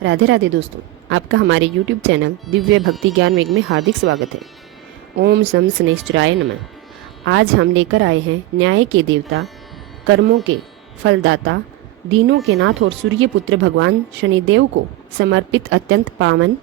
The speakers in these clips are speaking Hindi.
राधे राधे दोस्तों, आपका हमारे YouTube चैनल दिव्य भक्ति ज्ञान वेग में हार्दिक स्वागत है। ओम सम शनैश्चराय नमः। आज हम लेकर आए हैं न्याय के देवता, कर्मों के फलदाता, दीनों के नाथ और सूर्य पुत्र भगवान शनिदेव को समर्पित अत्यंत पावन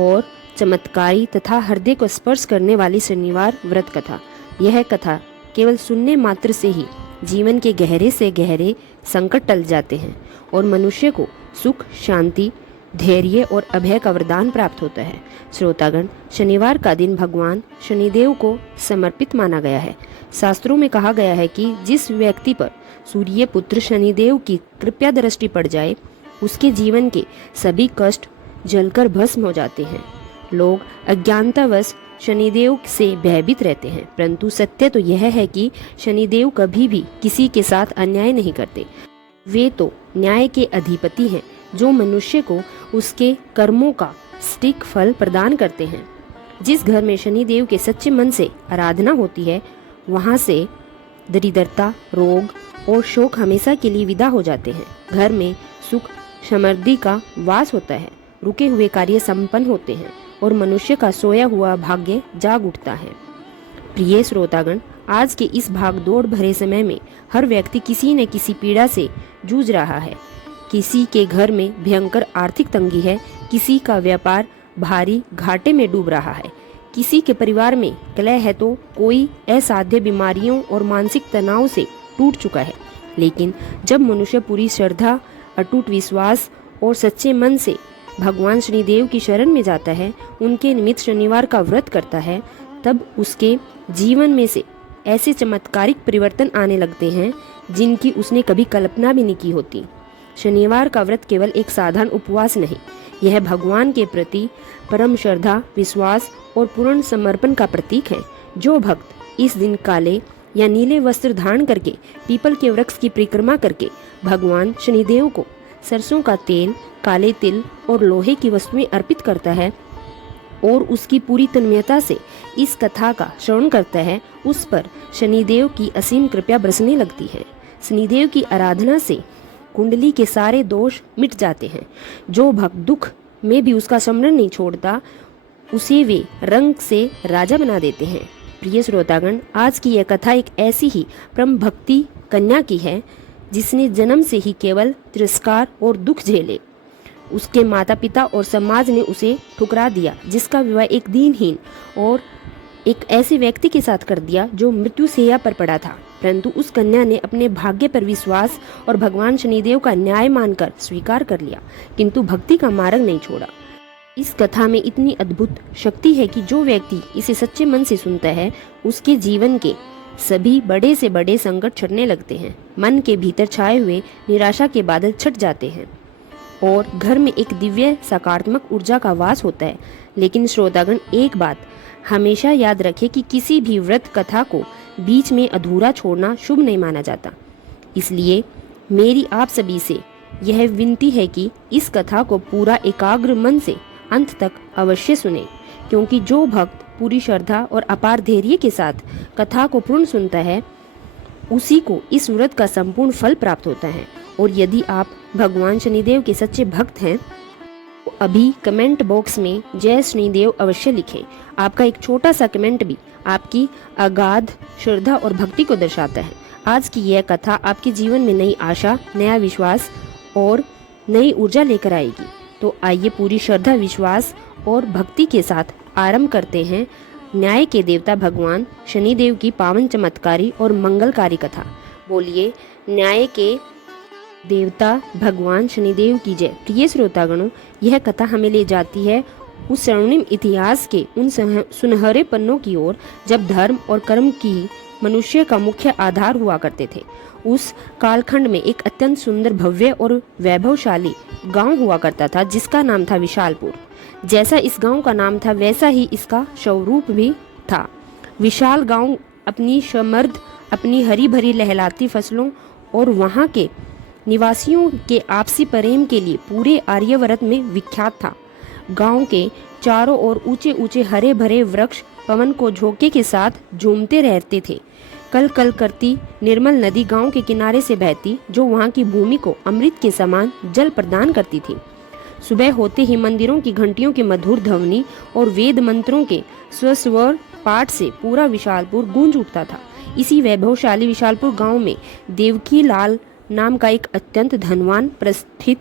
और चमत्कारी तथा हृदय को स्पर्श करने वाली शनिवार व्रत कथा। यह कथा केवल सुनने मात्र से ही जीवन के गहरे से गहरे संकट टल जाते हैं और मनुष्य को सुख, शांति, धैर्य और अभय का वरदान प्राप्त होता है। श्रोतागण, शनिवार का दिन भगवान शनिदेव को समर्पित माना गया है। शास्त्रों में कहा गया है कि जिस व्यक्ति पर सूर्य पुत्र शनिदेव की कृपा दृष्टि पड़ जाए, उसके जीवन के सभी कष्ट जलकर भस्म हो जाते हैं। लोग अज्ञानतावश शनिदेव से भयभीत रहते हैं, परंतु सत्य तो यह है कि शनिदेव कभी भी किसी के साथ अन्याय नहीं करते। वे तो न्याय के अधिपति हैं, जो मनुष्य को उसके कर्मों का सटीक फल प्रदान करते हैं। जिस घर में शनिदेव के सच्चे मन से आराधना होती है, वहां से दरिद्रता, रोग और शोक हमेशा के लिए विदा हो जाते हैं। घर में सुख समृद्धि का वास होता है, रुके हुए कार्य संपन्न होते हैं और मनुष्य का सोया हुआ भाग्य जाग उठता है। प्रिय श्रोतागण, आज के इस भागदौड़ भरे समय में हर व्यक्ति किसी न किसी पीड़ा से जूझ रहा है। किसी के घर में भयंकर आर्थिक तंगी है, किसी का व्यापार भारी घाटे में डूब रहा है, किसी के परिवार में कलह है, तो कोई असाध्य बीमारियों और मानसिक तनाव से टूट चुका है। लेकिन जब मनुष्य पूरी श्रद्धा, अटूट विश्वास और सच्चे मन से भगवान शनिदेव की शरण में जाता है, उनके निमित्त शनिवार का व्रत करता है, तब उसके जीवन में से ऐसे चमत्कारिक परिवर्तन आने लगते हैं जिनकी उसने कभी कल्पना भी नहीं की होती। शनिवार का व्रत केवल एक साधारण उपवास नहीं, यह भगवान के प्रति परम श्रद्धा, विश्वास और पूर्ण समर्पण का प्रतीक है। जो भक्त इस दिन काले या नीले वस्त्र धारण करके पीपल के वृक्ष की परिक्रमा करके भगवान शनिदेव को सरसों का तेल, काले तिल और लोहे की वस्तुएं अर्पित करता है और उसकी पूरी तन्मयता से इस कथा का श्रवण करता है, उस पर शनिदेव की असीम कृपा बरसने लगती है। शनिदेव की आराधना से कुंडली के सारे दोष मिट जाते हैं। जो भक्त दुख में भी उसका स्मरण नहीं छोड़ता, उसे वे रंग से राजा बना देते हैं। प्रिय श्रोतागण, आज की यह कथा एक ऐसी ही परम भक्ति कन्या की है जिसने जन्म से ही केवल तिरस्कार और दुख झेले। उसके माता पिता और समाज ने उसे ठुकरा दिया, जिसका विवाह एक दीनहीन और एक ऐसे व्यक्ति के साथ कर दिया जो मृत्यु शैया पर पड़ा था। परंतु उस कन्या ने अपने भाग्य पर विश्वास और भगवान शनिदेव का न्याय मानकर स्वीकार कर लिया, किंतु भक्ति का मार्ग नहीं छोड़ा। इस कथा में इतनी अद्भुत शक्ति है कि जो व्यक्ति इसे सच्चे मन से सुनता है, उसके जीवन के सभी बड़े से बड़े संकट छटने लगते हैं। मन के भीतर छाए हुए निराशा के बादल छट जाते हैं और घर में एक दिव्य सकारात्मक ऊर्जा का वास होता है। लेकिन श्रोतागण, एक बात हमेशा याद रखें कि किसी भी व्रत कथा को बीच में अधूरा छोड़ना शुभ नहीं माना जाता। इसलिए मेरी आप सभी से यह विनती है कि इस कथा को पूरा एकाग्र मन से अंत तक अवश्य सुने, क्योंकि जो भक्त पूरी श्रद्धा और अपार धैर्य के साथ कथा को पूर्ण सुनता है, उसी को इस व्रत का संपूर्ण फल प्राप्त होता है। और यदि आप भगवान शनिदेव के सच्चे भक्त हैं, तो अभी कमेंट बॉक्स में जय शनिदेव अवश्य लिखें। आपका एक छोटा सा कमेंट भी आपकी अगाध श्रद्धा और भक्ति को दर्शाता है। आज की यह कथा आपके जीवन में नई आशा, नया विश्वास और नई ऊर्जा लेकर आएगी। तो आइए पूरी श्रद्धा, विश्वास और भक्ति के साथ आरंभ करते हैं न्याय के देवता भगवान शनिदेव की पावन, चमत्कारी और मंगलकारी कथा। बोलिए न्याय के देवता भगवान शनिदेव की जय। प्रिय श्रोतागणों, यह कथा हमें ले जाती है उस स्वर्णिम इतिहास के उन सुनहरे पन्नों की ओर जब धर्म और कर्म की मनुष्य का मुख्य आधार हुआ करते थे। उस कालखंड में एक अत्यंत सुंदर, भव्य और वैभवशाली गांव हुआ करता था, जिसका नाम था विशालपुर। जैसा इस गांव का नाम था, वैसा ही इसका स्वरूप भी था। विशाल गांव अपनी समृद्ध, अपनी हरी भरी लहलाती फसलों और वहां के निवासियों के आपसी प्रेम के लिए पूरे आर्यवर्त में विख्यात था। गांव के चारों ओर ऊंचे ऊंचे हरे भरे वृक्ष पवन को झोंके के साथ झूमते रहते थे। कल कल करती निर्मल नदी गांव के किनारे से बहती, जो वहां की भूमि को अमृत के समान जल प्रदान करती थी। सुबह होते ही मंदिरों की घंटियों की मधुर ध्वनि और वेद मंत्रों के स्वस्वर पाठ से पूरा विशालपुर गूंज उठता था। इसी वैभवशाली विशालपुर गांव में देवकी लाल नाम का एक अत्यंत धनवान, प्रतिष्ठित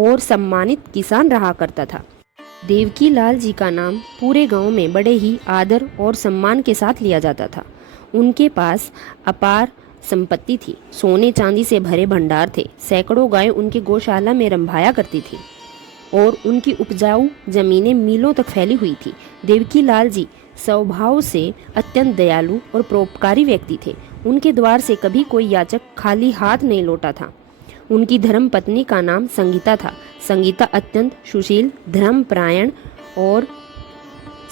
और सम्मानित किसान रहा करता था। देवकी लाल जी का नाम पूरे गांव में बड़े ही आदर और सम्मान के साथ लिया जाता था। उनके पास अपार संपत्ति थी, सोने चांदी से भरे भंडार थे, सैकड़ों गायें उनके गौशाला में रंभाया करती थी और उनकी उपजाऊ जमीनें मीलों तक फैली हुई थी। देवकी लाल जी स्वभाव से अत्यंत दयालु और परोपकारी व्यक्ति थे। उनके द्वार से कभी कोई याचक खाली हाथ नहीं लौटा था। उनकी धर्म पत्नी का नाम संगीता था। संगीता अत्यंत सुशील, धर्मपरायण और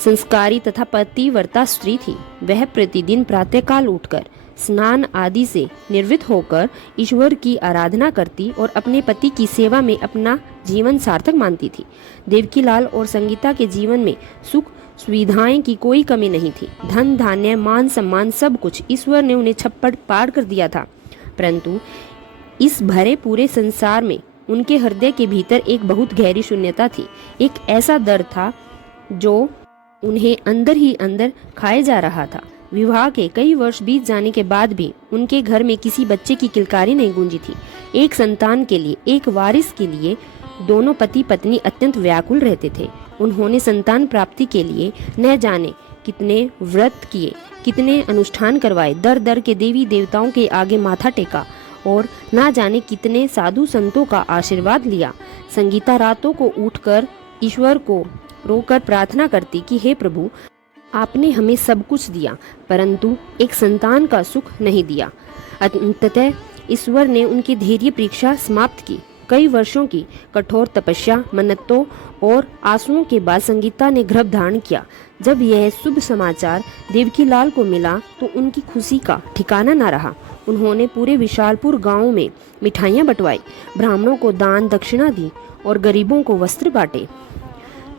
संस्कारी तथा पतिव्रता स्त्री थी। वह प्रतिदिन प्रातःकाल उठकर स्नान आदि से निवृत्त होकर ईश्वर की आराधना करती और अपने पति की सेवा में अपना जीवन सार्थक मानती थी। देवकी लाल और संगीता के जीवन में सुख सुविधाएं की कोई कमी नहीं थी। धन धान्य मान सम्मान सब कुछ ईश्वर ने उन्हें छप्पड़ पार कर दिया था। परंतु इस भरे पूरे संसार में उनके हृदय के भीतर एक बहुत गहरी शून्यता थी। एक ऐसा दर्द था जो उन्हें अंदर ही अंदर खाए जा रहा था। विवाह के कई वर्ष बीत जाने के बाद भी उनके घर में किसी बच्चे की किलकारी नहीं गूंजी थी। एक संतान के लिए, एक वारिस के लिए दोनों पति पत्नी अत्यंत व्याकुल रहते थे। उन्होंने संतान प्राप्ति के लिए न जाने कितने व्रत किए, कितने अनुष्ठान करवाए, दर दर के देवी देवताओं के आगे माथा टेका और ना जाने कितने साधु संतों का आशीर्वाद लिया। संगीता रातों को उठकर ईश्वर को रोकर प्रार्थना करती कि हे प्रभु, आपने हमें सब कुछ दिया परंतु एक संतान का सुख नहीं दिया। अंततः ईश्वर ने उनकी धैर्य परीक्षा समाप्त की। कई वर्षों की कठोर तपस्या, मन्नतों और आंसुओं के बाद संगीता ने गर्भ धारण किया। जब यह शुभ समाचार देवकी लाल को मिला तो उनकी खुशी का ठिकाना न रहा। उन्होंने पूरे विशालपुर गांव में मिठाइयाँ बंटवाई, ब्राह्मणों को दान दक्षिणा दी और गरीबों को वस्त्र बांटे।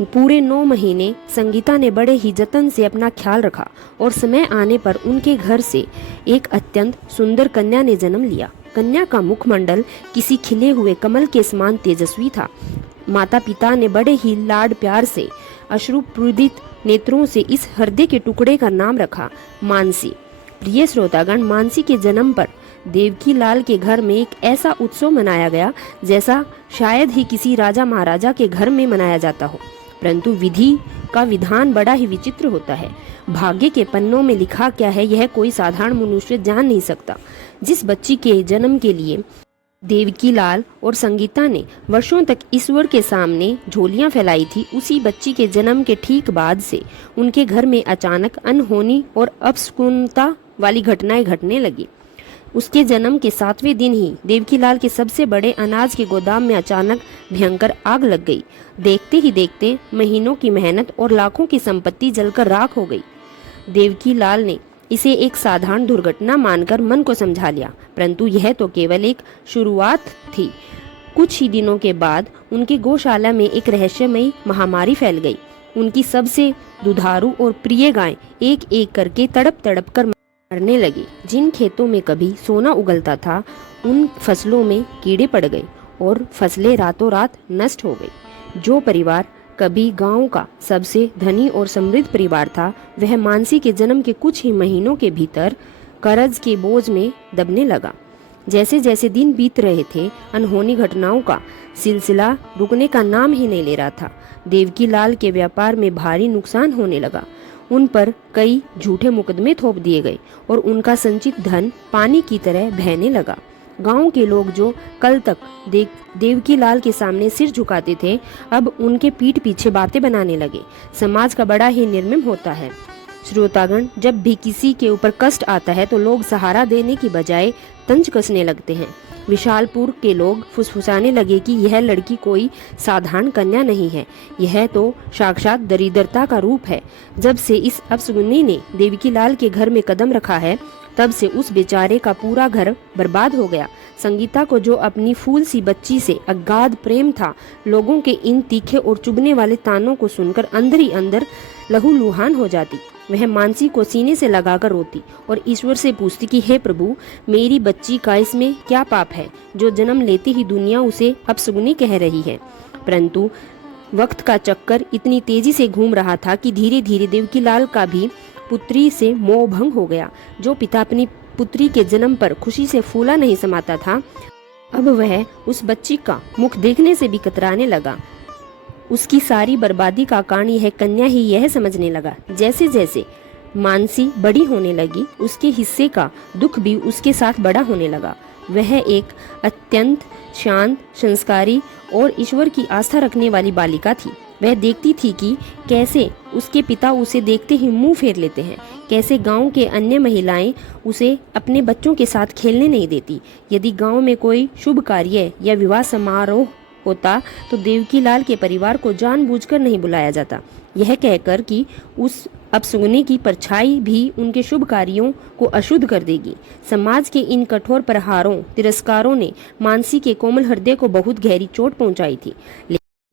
पूरे 9 महीने संगीता ने बड़े ही जतन से अपना ख्याल रखा और समय आने पर उनके घर से एक अत्यंत सुंदर कन्या ने जन्म लिया। कन्या का मुखमंडल किसी खिले हुए कमल के समान तेजस्वी था। माता पिता ने बड़े ही लाड प्यार से अश्रुपूरित नेत्रों से इस हृदय के टुकड़े का नाम रखा, मानसी। प्रिय श्रोतागण, मानसी के जन्म पर देवकी लाल के घर में एक ऐसा उत्सव मनाया गया जैसा शायद ही किसी राजा महाराजा के घर में मनाया जाता हो। परंतु विधि का विधान बड़ा ही विचित्र होता है। भाग्य के पन्नों में लिखा क्या है यह कोई साधारण मनुष्य जान नहीं सकता। जिस बच्ची के जन्म के लिए देवकी लाल और संगीता ने वर्षों तक ईश्वर के सामने झोलियां फैलाई थी, उसी बच्ची के जन्म के ठीक बाद से उनके घर में अचानक अनहोनी और अपशकुनता वाली घटनाएं घटने लगी। उसके जन्म के 7वें दिन ही देवकी लाल के सबसे बड़े अनाज के गोदाम में अचानक भयंकर आग लग गई। देखते ही देखते महीनों की मेहनत और लाखों की संपत्ति जलकर राख हो गई। देवकी लाल ने इसे एक साधारण दुर्घटना मानकर मन को समझा लिया, परंतु यह तो केवल एक शुरुआत थी। कुछ ही दिनों के बाद उनके गौशाला में एक रहस्यमयी महामारी फैल गई। उनकी सबसे दुधारू और प्रिय गाय एक एक करके तड़प तड़प कर मरने लगी। जिन खेतों में कभी सोना उगलता था उन फसलों में कीड़े पड़ गए और फसलें रातों रात नष्ट हो गई। जो परिवार कभी गांव का सबसे धनी और समृद्ध परिवार था, वह मानसी के जन्म के कुछ ही महीनों के भीतर कर्ज के बोझ में दबने लगा। जैसे जैसे दिन बीत रहे थे, अनहोनी घटनाओं का सिलसिला रुकने का नाम ही नहीं ले रहा था। देवकी लाल के व्यापार में भारी नुकसान होने लगा। उन पर कई झूठे मुकदमे थोप दिए गए और उनका संचित धन पानी की तरह बहने लगा। गांव के लोग जो कल तक देवकी लाल के सामने सिर झुकाते थे, अब उनके पीठ पीछे बातें बनाने लगे। समाज का बड़ा ही निर्मम होता है। श्रोतागण, जब भी किसी के ऊपर कष्ट आता है तो लोग सहारा देने की बजाय तंज कसने लगते हैं। विशालपुर के लोग फुसफुसाने लगे कि यह लड़की कोई साधारण कन्या नहीं है, यह तो साक्षात दरिद्रता का रूप है। जब से इस अपशगुनी ने देवकी लाल के घर में कदम रखा है, तब से उस बेचारे का पूरा घर बर्बाद हो गया। संगीता को जो अपनी फूल सी बच्ची से अगाध प्रेम था, लोगों के इन तीखे और चुभने वाले तानों को सुनकर अंदर ही अंदर लहूलुहान हो जाती। वह मानसी को सीने से लगाकर रोती और ईश्वर से पूछती कि हे प्रभु, मेरी बच्ची का इसमें क्या पाप है जो जन्म लेते ही दुनिया उसे अपशगुनी कह रही है। परंतु वक्त का चक्कर इतनी तेजी से घूम रहा था कि धीरे धीरे देवकीलाल का भी पुत्री से मोह भंग हो गया। जो पिता अपनी पुत्री के जन्म पर खुशी से फूला नहीं समाता था, अब वह उस बच्ची का मुख देखने से भी कतराने लगा। उसकी सारी बर्बादी का कारण यह कन्या ही यह समझने लगा। जैसे जैसे मानसी बड़ी होने लगी, उसके हिस्से का दुख भी उसके साथ बड़ा होने लगा। वह एक अत्यंत शांत, संस्कारी और ईश्वर की आस्था रखने वाली बालिका थी। वह देखती थी कि कैसे उसके पिता उसे देखते ही मुंह फेर लेते हैं, कैसे गांव के अन्य महिलाएं उसे अपने बच्चों के साथ खेलने नहीं देती। यदि गांव में कोई शुभ कार्य या विवाह समारोह होता तो देवकीलाल के परिवार को जानबूझकर नहीं बुलाया जाता, यह कहकर कि उस अपशगुनी की परछाई भी उनके शुभ कार्यों को अशुद्ध कर देगी। समाज के इन कठोर प्रहारों, तिरस्कारों ने मानसी के कोमल हृदय को बहुत गहरी चोट पहुंचाई थी।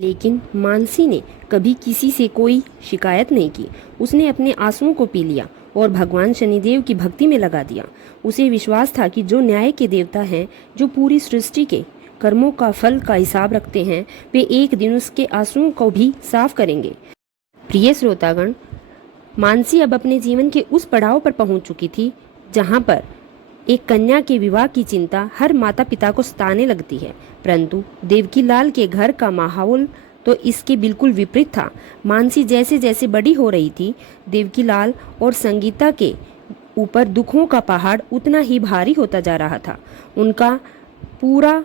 लेकिन मानसी ने कभी किसी से कोई शिकायत नहीं की। उसने अपने आंसुओं को पी लिया और भगवान शनिदेव की भक्ति में लगा दिया। उसे विश्वास था कि जो न्याय के देवता हैं, जो पूरी सृष्टि के कर्मों का फल का हिसाब रखते हैं, वे एक दिन उसके आंसुओं को भी साफ करेंगे। प्रिय श्रोतागण, मानसी अब अपने जीवन के उस पड़ाव पर पहुंच चुकी थी जहां पर एक कन्या के विवाह की चिंता हर माता पिता को सताने लगती है, परंतु देवकीलाल के घर का माहौल तो इसके बिल्कुल विपरीत था। मानसी जैसे जैसे बड़ी हो रही थी, देवकीलाल और संगीता के ऊपर दुखों का पहाड़ उतना ही भारी होता जा रहा था। उनका पूरा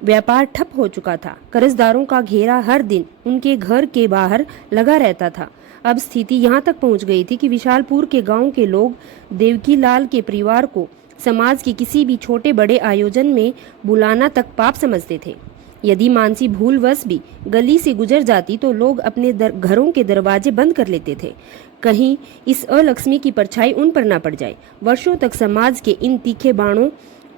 व्यापार ठप हो चुका था। कर्जदारों का घेरा हर दिन उनके घर के बाहर लगा रहता था। अब स्थिति यहाँ तक पहुँच गई थी कि विशालपुर के गांव के लोग देवकीलाल के परिवार को समाज के किसी भी छोटे बड़े आयोजन में बुलाना तक पाप समझते थे। यदि मानसी भूलवश भी गली से गुजर जाती तो लोग अपने घरों के दरवाजे बंद कर लेते थे, कहीं इस अलक्ष्मी की परछाई उन पर ना पड़ जाए। वर्षों तक समाज के इन तीखे बाणों,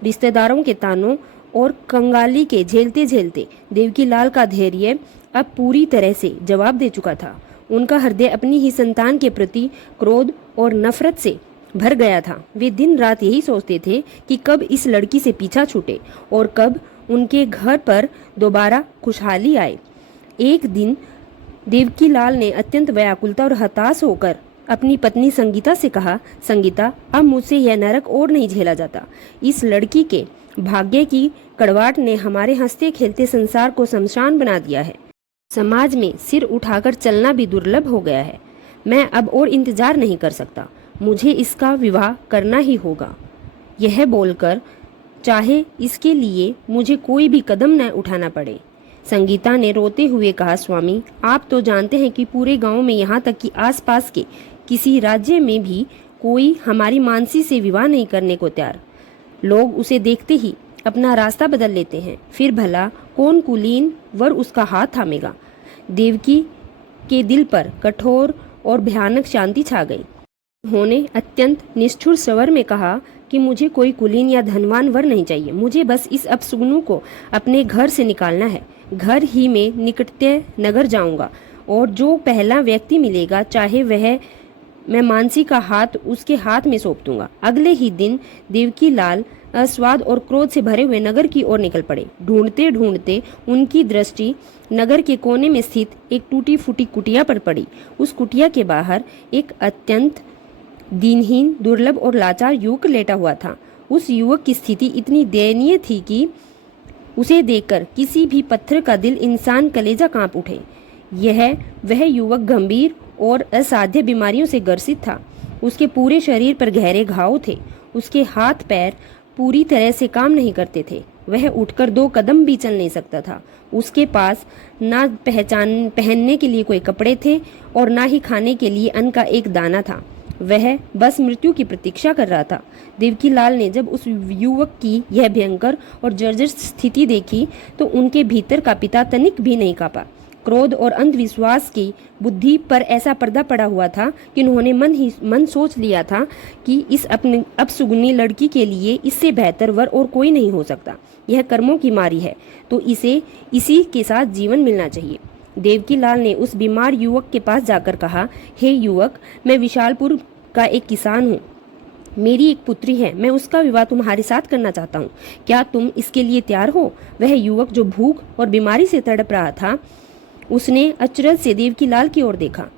रिश्तेदारों के तानों और कंगाली के झेलते झेलते देवकीलाल का धैर्य अब पूरी तरह से जवाब दे चुका था। उनका हृदय अपनी ही संतान के प्रति क्रोध और नफरत से भर गया था। वे दिन रात यही सोचते थे कि कब इस लड़की से पीछा छूटे और कब उनके घर पर दोबारा खुशहाली आए। एक दिन देवकीलाल ने अत्यंत व्याकुलता और हताश होकर अपनी पत्नी संगीता से कहा, संगीता, अब मुझसे यह नरक और नहीं झेला जाता। इस लड़की के भाग्य की कड़वाहट ने हमारे हंसते खेलते संसार को शमशान बना दिया है। समाज में सिर उठाकर चलना भी दुर्लभ हो गया है। मैं अब और इंतजार नहीं कर सकता, मुझे इसका विवाह करना ही होगा। यह बोलकर चाहे इसके लिए मुझे कोई भी कदम न उठाना पड़े। संगीता ने रोते हुए कहा, स्वामी, आप तो जानते हैं कि पूरे गांव में, यहाँ तक कि आसपास के किसी राज्य में भी कोई हमारी मानसी से विवाह नहीं करने को तैयार। लोग उसे देखते ही अपना रास्ता बदल लेते हैं, फिर भला कौन कुलीन वर उसका हाथ थामेगा। देवकी के दिल पर कठोर और भयानक शांति छा गई। उन्होंने अत्यंत निष्ठुर स्वर में कहा कि मुझे कोई कुलीन या धनवान वर नहीं चाहिए, मुझे बस इस अपशगुनों को अपने घर से निकालना है। घर ही में निकटते नगर जाऊंगा और जो पहला व्यक्ति मिलेगा, चाहे वह, मैं मानसी का हाथ उसके हाथ में सौंप दूंगा। अगले ही दिन देवकीलाल स्वाद और क्रोध से भरे हुए नगर की ओर निकल पड़े। ढूंढते ढूंढते उनकी दृष्टि नगर के कोने में स्थित एक टूटी फूटी कुटिया पर पड़ी। उस कुटिया के बाहर एक अत्यंत दीनहीन, दुर्लभ और लाचार युवक लेटा हुआ था। उस युवक की स्थिति इतनी दयनीय थी कि उसे देखकर किसी भी पत्थर का दिल, इंसान कलेजा कांप उठे। यह वह युवक गंभीर और असाध्य बीमारियों से ग्रसित था। उसके पूरे शरीर पर गहरे घाव थे। उसके हाथ पैर पूरी तरह से काम नहीं करते थे। वह उठकर 2 कदम भी चल नहीं सकता था। उसके पास ना पहनने के लिए कोई कपड़े थे और ना ही खाने के लिए अन्न का एक दाना था। वह बस मृत्यु की प्रतीक्षा कर रहा था। देवकीलाल ने जब उस युवक की यह भयंकर और जर्जर स्थिति देखी तो उनके भीतर का पिता तनिक भी नहीं कांपा। क्रोध और अंधविश्वास की बुद्धि पर ऐसा पर्दा पड़ा हुआ था कि उन्होंने मन सोच लिया था कि इस अपने अपशगुनी लड़की के लिए इससे बेहतर वर और कोई नहीं हो सकता। यह कर्मों की मारी है तो इसे इसी के साथ जीवन मिलना चाहिए। देवकीलाल ने उस बीमार युवक के पास जाकर कहा, हे युवक, मैं विशालपुर का एक किसान हूँ। मेरी एक पुत्री है, मैं उसका विवाह तुम्हारे साथ करना चाहता हूँ। क्या तुम इसके लिए तैयार हो? वह युवक जो भूख और बीमारी से तड़प रहा था, उसने अचरज से देवकीलाल की ओर देखा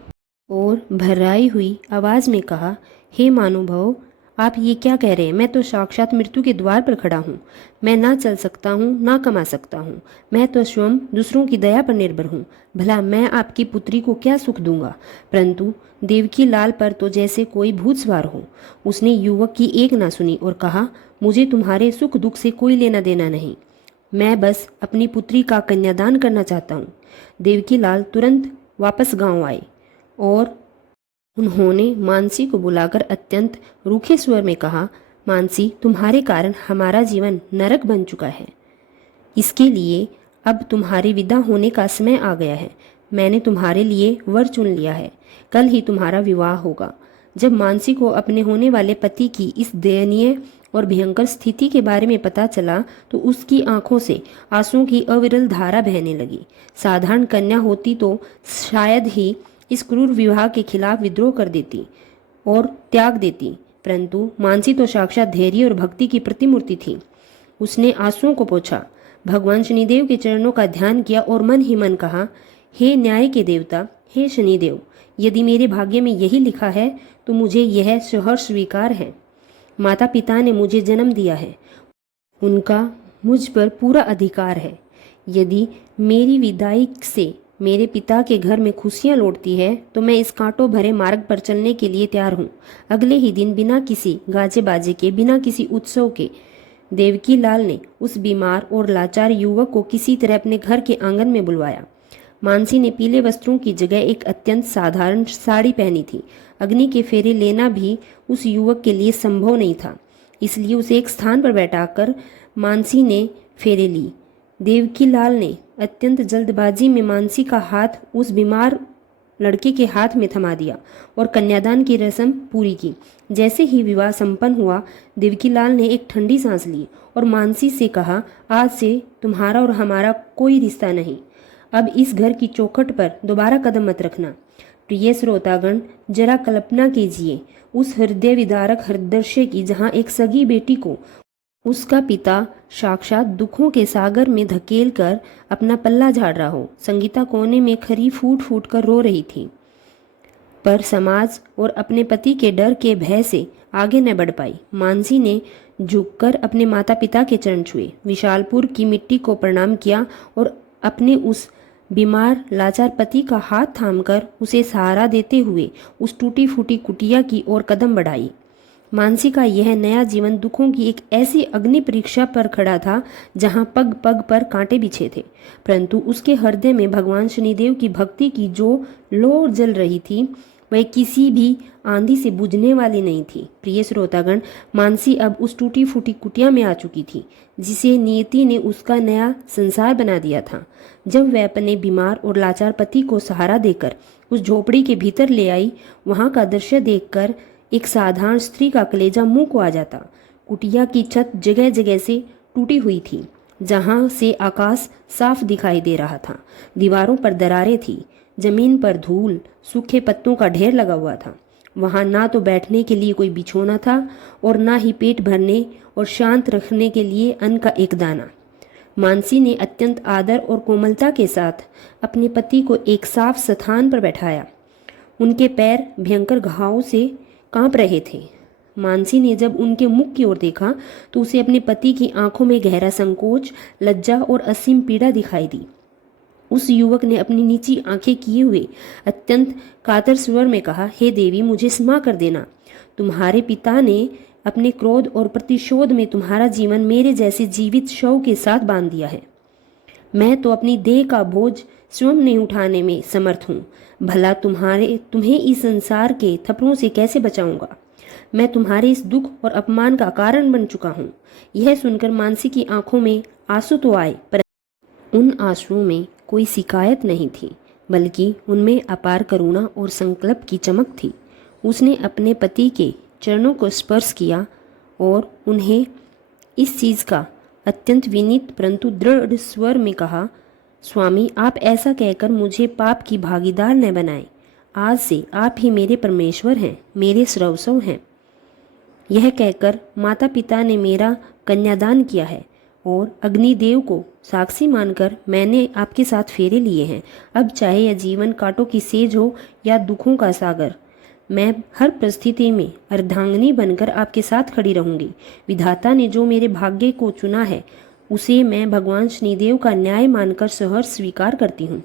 और भर्राई हुई आवाज में कहा, हे महानुभाव, आप ये क्या कह रहे हैं? मैं तो साक्षात मृत्यु के द्वार पर खड़ा हूँ। मैं ना चल सकता हूँ, ना कमा सकता हूँ। मैं तो स्वयं दूसरों की दया पर निर्भर हूँ। भला मैं आपकी पुत्री को क्या सुख दूंगा? परंतु देवकीलाल पर तो जैसे कोई भूत सवार हो। उसने युवक की एक ना सुनी और कहा, मुझे तुम्हारे सुख दुख से कोई लेना देना नहीं। मैं बस अपनी पुत्री का कन्यादान करना चाहता हूँ। देवकीलाल तुरंत वापस गांव आए और उन्होंने मानसी को बुलाकर अत्यंत रूखे स्वर में कहा, मानसी, तुम्हारे कारण हमारा जीवन नरक बन चुका है। इसके लिए अब तुम्हारे विदा होने का समय आ गया है। मैंने तुम्हारे लिए वर चुन लिया है। कल ही तुम्हारा विवाह होगा। जब मानसी को अपने होने वाले पति की इस दयनीय और भयंकर स्थिति के बारे में पता चला तो उसकी आंखों से आंसुओं की अविरल धारा बहने लगी। साधारण कन्या होती तो शायद ही इस क्रूर विवाह के खिलाफ विद्रोह कर देती और त्याग देती, परंतु मानसी तो साक्षात धैर्य और भक्ति की प्रतिमूर्ति थी। उसने आंसुओं को पोंछा, भगवान शनिदेव के चरणों का ध्यान किया और मन ही मन कहा, हे न्याय के देवता, हे शनिदेव, यदि मेरे भाग्य में यही लिखा है तो मुझे यह सहर्ष स्वीकार है। माता पिता ने मुझे जन्म दिया है, उनका मुझ पर पूरा अधिकार है। यदि मेरी विदाई से मेरे पिता के घर में खुशियां लौटती है तो मैं इस कांटों भरे मार्ग पर चलने के लिए तैयार हूँ। अगले ही दिन बिना किसी गाजे बाजे के, बिना किसी उत्सव के, देवकीलाल ने उस बीमार और लाचार युवक को किसी तरह अपने घर के आंगन में बुलवाया। मानसी ने पीले वस्त्रों की जगह एक अत्यंत साधारण साड़ी पहनी थी। अग्नि के फेरे लेना भी उस युवक के लिए संभव नहीं था, इसलिए उसे एक स्थान पर बैठाकर मानसी ने फेरे ली। देवकीलाल ने अत्यंत जल्दबाजी में मानसी का हाथ उस बीमार लड़के के हाथ में थमा दिया और कन्यादान की रस्म पूरी की। जैसे ही विवाह संपन्न हुआ, देवकीलाल ने एक ठंडी सांस ली और मानसी से कहा, आज से तुम्हारा और हमारा कोई रिश्ता नहीं। अब इस घर की चौखट पर दोबारा कदम मत रखना। प्रिय श्रोतागण, जरा कल्पना कीजिए उस हृदय विदारक हृदय की, जहाँ एक सगी बेटी को उसका पिता साक्षात दुखों के सागर में धकेल कर अपना पल्ला झाड़ रहा हो। संगीता कोने में खरी फूट फूट कर रो रही थी, पर समाज और अपने पति के डर के भय से आगे न बढ़ पाई। मानसी ने झुककर अपने माता पिता के चरण छुए, विशालपुर की मिट्टी को प्रणाम किया और अपने उस बीमार लाचार पति का हाथ थामकर उसे सहारा देते हुए उस टूटी फूटी कुटिया की ओर कदम बढ़ाई। मानसी का यह नया जीवन दुखों की एक ऐसी अग्नि परीक्षा पर खड़ा था जहां पग पग पर कांटे बिछे थे, परंतु उसके हृदय में भगवान शनिदेव की भक्ति की जो लौ जल रही थी वह किसी भी आंधी से बुझने वाली नहीं थी। प्रिय श्रोतागण, मानसी अब उस टूटी फूटी कुटिया में आ चुकी थी जिसे नियति ने उसका नया संसार बना दिया था। जब वह अपने बीमार और लाचार पति को सहारा देकर उस झोपड़ी के भीतर ले आई, वहां का दृश्य देखकर एक साधारण स्त्री का कलेजा मुंह को आ जाता। कुटिया की छत जगह जगह से टूटी हुई थी, जहां से आकाश साफ दिखाई दे रहा था। दीवारों पर दरारें थी, जमीन पर धूल, सूखे पत्तों का ढेर लगा हुआ था। वहां ना तो बैठने के लिए कोई बिछौना था और ना ही पेट भरने और शांत रखने के लिए अन्न का एक दाना। मानसी ने अत्यंत आदर और कोमलता के साथ अपने पति को एक साफ स्थान पर बैठाया। उनके पैर भयंकर घावों से कांप रहे थे। मानसी ने जब उनके मुख की ओर देखा तो उसे अपने पति की आंखों में गहरा संकोच, लज्जा और असीम पीड़ा दिखाई दी। उस युवक ने अपनी नीची आंखें किए हुए अत्यंत कातर स्वर में कहा, हे देवी, मुझे क्षमा कर देना। तुम्हारे पिता ने अपने क्रोध और प्रतिशोध में तुम्हारा जीवन मेरे जैसे जीवित शव के साथ बांध दिया है। मैं तो अपनी देह का बोझ स्वयं नहीं उठाने में समर्थ हूँ। भला तुम्हें इस संसार के थप्पड़ों से कैसे बचाऊंगा? मैं तुम्हारे इस दुख और अपमान का कारण बन चुका हूँ। यह सुनकर मानसी की आंखों में आंसू तो आए, पर उन आंसुओं में कोई शिकायत नहीं थी, बल्कि उनमें अपार करुणा और संकल्प की चमक थी। उसने अपने पति के चरणों को स्पर्श किया और उन्हें इस चीज का अत्यंत विनीत परंतु दृढ़ स्वर में कहा, स्वामी, आप ऐसा कहकर मुझे पाप की भागीदार न बनाएं। आज से आप ही मेरे परमेश्वर हैं, मेरे सर्वस्व हैं। यह कहकर माता पिता ने मेरा कन्यादान किया है और अग्निदेव को साक्षी मानकर मैंने आपके साथ फेरे लिए हैं। अब चाहे यह जीवन कांटों की सेज हो या दुखों का सागर, मैं हर परिस्थिति में अर्धांगिनी बनकर आपके साथ खड़ी रहूंगी। विधाता ने जो मेरे भाग्य को चुना है उसे मैं भगवान शनिदेव का न्याय मानकर सहर्ष स्वीकार करती हूँ।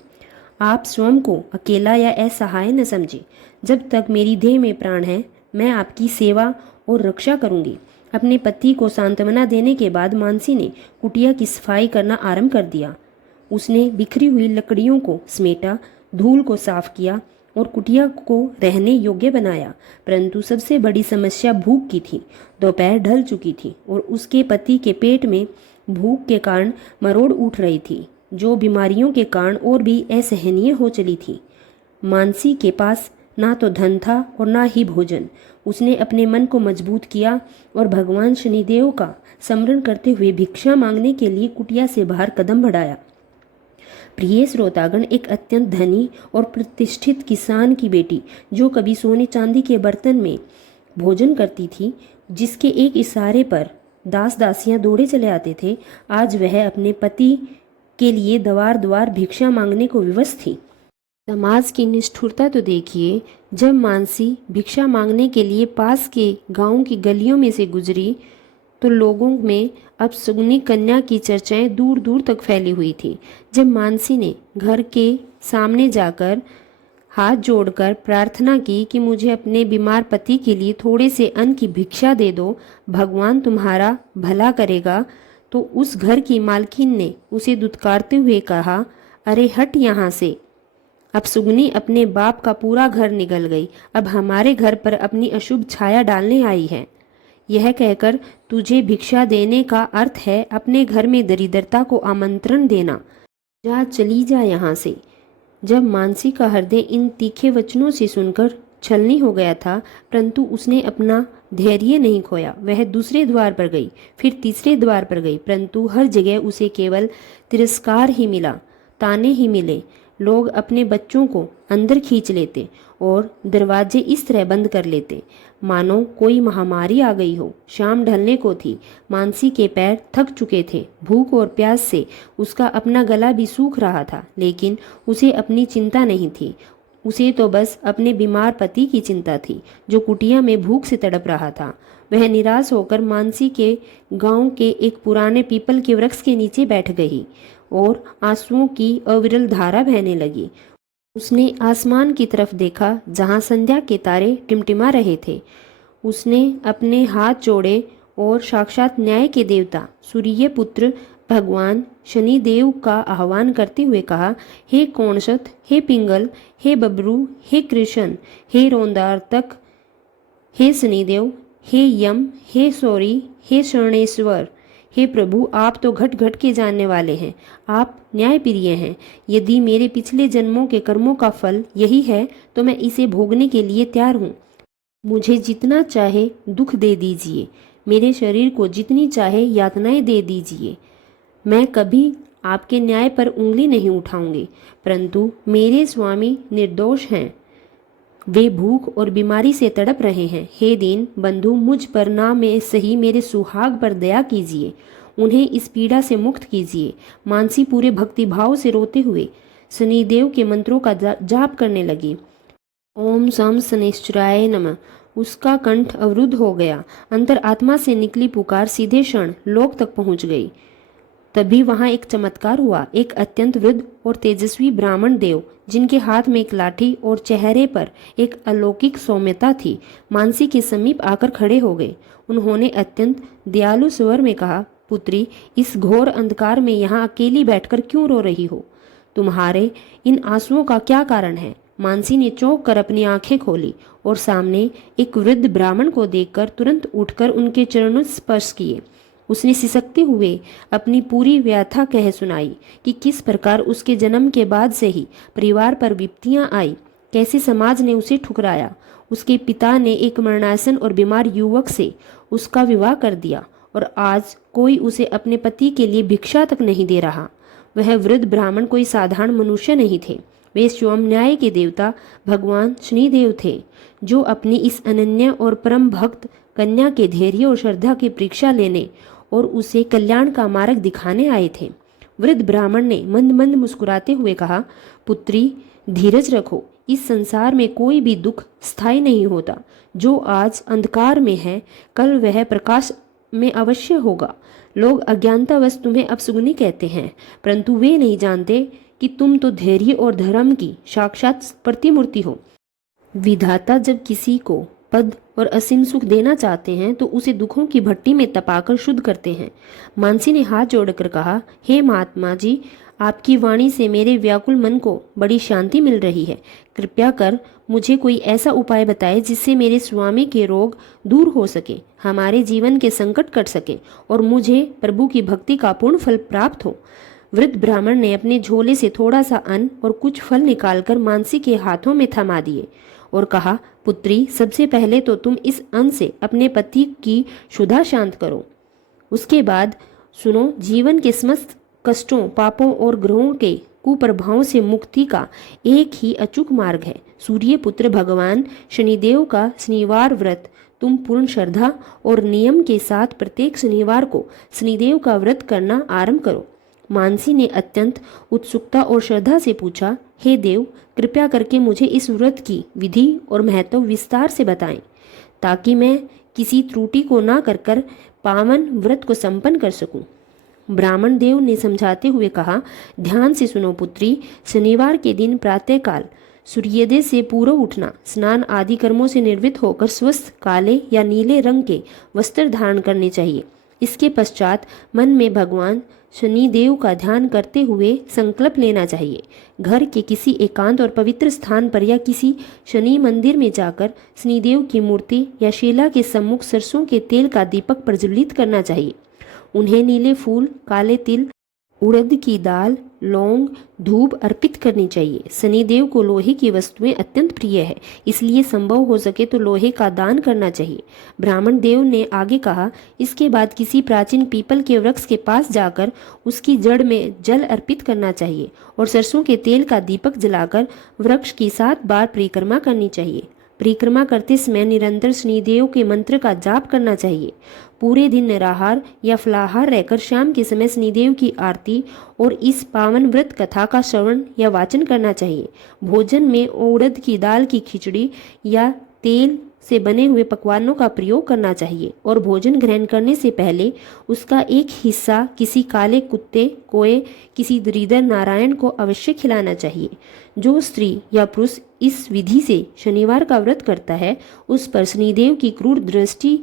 आप स्वयं को अकेला या असहाय न समझे। जब तक मेरी देह में प्राण है मैं आपकी सेवा और रक्षा करूंगी। अपने पति को सांत्वना देने के बाद मानसी ने कुटिया की सफाई करना आरंभ कर दिया। उसने बिखरी हुई लकड़ियों को समेटा, धूल को साफ किया और कुटिया को रहने योग्य बनाया। परंतु सबसे बड़ी समस्या भूख की थी। दोपहर ढल चुकी थी और उसके पति के पेट में भूख के कारण मरोड़ उठ रही थी, जो बीमारियों के कारण और भी असहनीय हो चली थी। मानसी के पास ना तो धन था और ना ही भोजन। उसने अपने मन को मजबूत किया और भगवान शनिदेव का स्मरण करते हुए भिक्षा मांगने के लिए कुटिया से बाहर कदम बढ़ाया। प्रिय श्रोतागण, एक अत्यंत धनी और प्रतिष्ठित किसान की बेटी, जो कभी सोने चांदी के बर्तन में भोजन करती थी, जिसके एक इशारे पर दास दासियां दौड़े चले आते थे, आज वह अपने पति के लिए द्वार द्वार भिक्षा मांगने को विवश थी। समाज की निष्ठुरता तो देखिए। जब मानसी भिक्षा मांगने के लिए पास के गांव की गलियों में से गुजरी तो लोगों में अब सुगनी कन्या की चर्चाएं दूर दूर तक फैली हुई थी। जब मानसी ने घर के सामने जाकर हाथ जोड़कर प्रार्थना की कि मुझे अपने बीमार पति के लिए थोड़े से अन्न की भिक्षा दे दो, भगवान तुम्हारा भला करेगा, तो उस घर की मालकिन ने उसे दुत्कारते हुए कहा, अरे हट यहाँ से। अब सुगनी अपने बाप का पूरा घर निगल गई, अब हमारे घर पर अपनी अशुभ छाया डालने आई है। यह कहकर तुझे भिक्षा देने का अर्थ है अपने घर में दरिद्रता को आमंत्रण देना। जा, चली जा यहाँ से। जब मानसी का हृदय इन तीखे वचनों से सुनकर छलनी हो गया था, परंतु उसने अपना धैर्य नहीं खोया। वह दूसरे द्वार पर गई, फिर तीसरे द्वार पर गई, परंतु हर जगह उसे केवल तिरस्कार ही मिला, ताने ही मिले। लोग अपने बच्चों को अंदर खींच लेते और दरवाजे इस तरह बंद कर लेते मानो कोई महामारी आ गई हो। शाम ढलने को थी। मानसी के पैर थक चुके थे। भूख और प्यास से उसका अपना गला भी सूख रहा था, लेकिन उसे अपनी चिंता नहीं थी। उसे तो बस अपने बीमार पति की चिंता थी, जो कुटिया में भूख से तड़प रहा था। वह निराश होकर मानसी के गांव के एक पुराने पीपल के वृक्ष के नीचे बैठ गई और आंसुओं की अविरल धारा बहने लगी। उसने आसमान की तरफ देखा, जहां संध्या के तारे टिमटिमा रहे थे। उसने अपने हाथ जोड़े और साक्षात न्याय के देवता सूर्य पुत्र भगवान शनिदेव का आह्वान करते हुए कहा, हे कौणसत, हे पिंगल, हे बबरू, हे कृष्ण, हे रोंदार्तक, हे शनिदेव, हे यम, हे सौरी, हे शरणेश्वर, हे प्रभु, आप तो घट घट के जानने वाले हैं। आप न्याय प्रिय हैं। यदि मेरे पिछले जन्मों के कर्मों का फल यही है तो मैं इसे भोगने के लिए तैयार हूँ। मुझे जितना चाहे दुख दे दीजिए, मेरे शरीर को जितनी चाहे यातनाएं दे दीजिए। मैं कभी आपके न्याय पर उंगली नहीं उठाऊंगी, परंतु मेरे स्वामी निर्दोष हैं। वे भूख और बीमारी से तड़प रहे हैं। हे दीन बंधु, मुझ पर ना में सही मेरे सुहाग पर दया कीजिए, उन्हें इस पीड़ा से मुक्त कीजिए। मानसी पूरे भक्तिभाव से रोते हुए शनिदेव के मंत्रों का जाप करने लगी। ओम सम शनिश्चराय नमः। उसका कंठ अवरुद्ध हो गया। अंतर आत्मा से निकली पुकार सीधे क्षण लोक तक पहुंच गई। तभी वहां एक चमत्कार हुआ। एक अत्यंत वृद्ध और तेजस्वी ब्राह्मण देव, जिनके हाथ में एक लाठी और चेहरे पर एक अलौकिक सौम्यता थी, मानसी के समीप आकर खड़े हो गए। उन्होंने अत्यंत दयालु स्वर में कहा, पुत्री, इस घोर अंधकार में यहाँ अकेली बैठकर क्यों रो रही हो? तुम्हारे इन आंसुओं का क्या कारण है? मानसी ने चौंक कर अपनी आंखें खोली और सामने एक वृद्ध ब्राह्मण को देखकर तुरंत उठकर उनके चरणों स्पर्श किए। उसने सिसकते हुए अपनी पूरी व्यथा कह सुनाई कि किस प्रकार उसके जन्म के बाद से ही परिवार पर विपत्तियां आई, कैसे समाज ने उसे ठुकराया। उसके पिता ने एक मरणासन और बीमार युवक से उसका विवाह कर दिया और आज कोई उसे अपने पति के लिए भिक्षा तक नहीं दे रहा। वह वृद्ध ब्राह्मण कोई साधारण मनुष्य नहीं थे। वे स्वयं न्याय के देवता भगवान शनिदेव थे, जो अपनी इस अनन्य और परम भक्त कन्या के धैर्य और श्रद्धा की परीक्षा लेने और उसे कल्याण का मार्ग दिखाने आए थे। वृद्ध ब्राह्मण ने मंद मंद मुस्कुराते हुए कहा, पुत्री धीरज रखो, इस संसार में कोई भी दुख स्थायी नहीं होता। जो आज अंधकार में है कल वह प्रकाश में अवश्य होगा। लोग अज्ञानतावश तुम्हें अपशकुनी कहते हैं, परंतु वे नहीं जानते कि तुम तो धैर्य और धर्म की साक्षात प्रतिमूर्ति हो। विधाता जब किसी को पद और असीम सुख देना चाहते हैं तो उसे दुखों की भट्टी में तपाकर शुद्ध करते हैं। मानसी ने हाथ जोड़कर कहा, हे महात्मा जी, आपकी वाणी से मेरे व्याकुल मन को बड़ी शांति मिल रही है। कृपया कर मुझे कोई ऐसा उपाय बताएं जिससे मेरे स्वामी के रोग दूर हो सके, हमारे जीवन के संकट कट सके और मुझे प्रभु की भक्ति का पूर्ण फल प्राप्त हो। वृद्ध ब्राह्मण ने अपने झोले से थोड़ा सा अन्न और कुछ फल निकालकर मानसी के हाथों में थमा दिए और कहा, पुत्री सबसे पहले तो तुम इस अन्न से अपने पति की क्षुधा शांत करो। उसके बाद सुनो, जीवन के समस्त कष्टों, पापों और ग्रहों के कुप्रभावों से मुक्ति का एक ही अचूक मार्ग है। सूर्य पुत्र भगवान शनिदेव का शनिवार व्रत तुम पूर्ण श्रद्धा और नियम के साथ प्रत्येक शनिवार को शनिदेव का व्रत करना आरंभ करो। मानसी ने अत्यंत उत्सुकता और श्रद्धा से पूछा, हे देव, कृपया करके मुझे इस व्रत की विधि और महत्व विस्तार से बताएं, ताकि मैं किसी त्रुटि को ना कर पावन व्रत को संपन्न कर सकूं। ब्राह्मण देव ने समझाते हुए कहा, ध्यान से सुनो पुत्री, शनिवार के दिन प्रातःकाल सूर्योदय से पूर्व उठना, स्नान आदि कर्मों से निर्वृत्त होकर स्वस्थ काले या नीले रंग के वस्त्र धारण करने चाहिए। इसके पश्चात मन में भगवान शनिदेव का ध्यान करते हुए संकल्प लेना चाहिए। घर के किसी एकांत और पवित्र स्थान पर या किसी शनि मंदिर में जाकर शनिदेव की मूर्ति या शिला के सम्मुख सरसों के तेल का दीपक प्रज्वलित करना चाहिए। उन्हें नीले फूल, काले तिल, उड़द की दाल, लौंग, धूप अर्पित करनी चाहिए। शनिदेव को लोहे की वस्तुएं अत्यंत प्रिय है, इसलिए संभव हो सके तो लोहे का दान करना चाहिए। ब्राह्मण देव ने आगे कहा, इसके बाद किसी प्राचीन पीपल के वृक्ष के पास जाकर उसकी जड़ में जल अर्पित करना चाहिए और सरसों के तेल का दीपक जलाकर वृक्ष की 7 बार परिक्रमा करनी चाहिए। परिक्रमा करते समय निरंतर शनिदेव के मंत्र का जाप करना चाहिए। पूरे दिन निराहार या फलाहार रहकर शाम के समय शनिदेव की आरती और इस पावन व्रत कथा का श्रवण या वाचन करना चाहिए। भोजन में उड़द की दाल की खिचड़ी या तेल से बने हुए पकवानों का प्रयोग करना चाहिए और भोजन ग्रहण करने से पहले उसका एक हिस्सा किसी काले कुत्ते, कोए, किसी दरिद्र नारायण को अवश्य खिलाना चाहिए। जो स्त्री या पुरुष इस विधि से शनिवार का व्रत करता है उस पर शनिदेव की क्रूर दृष्टि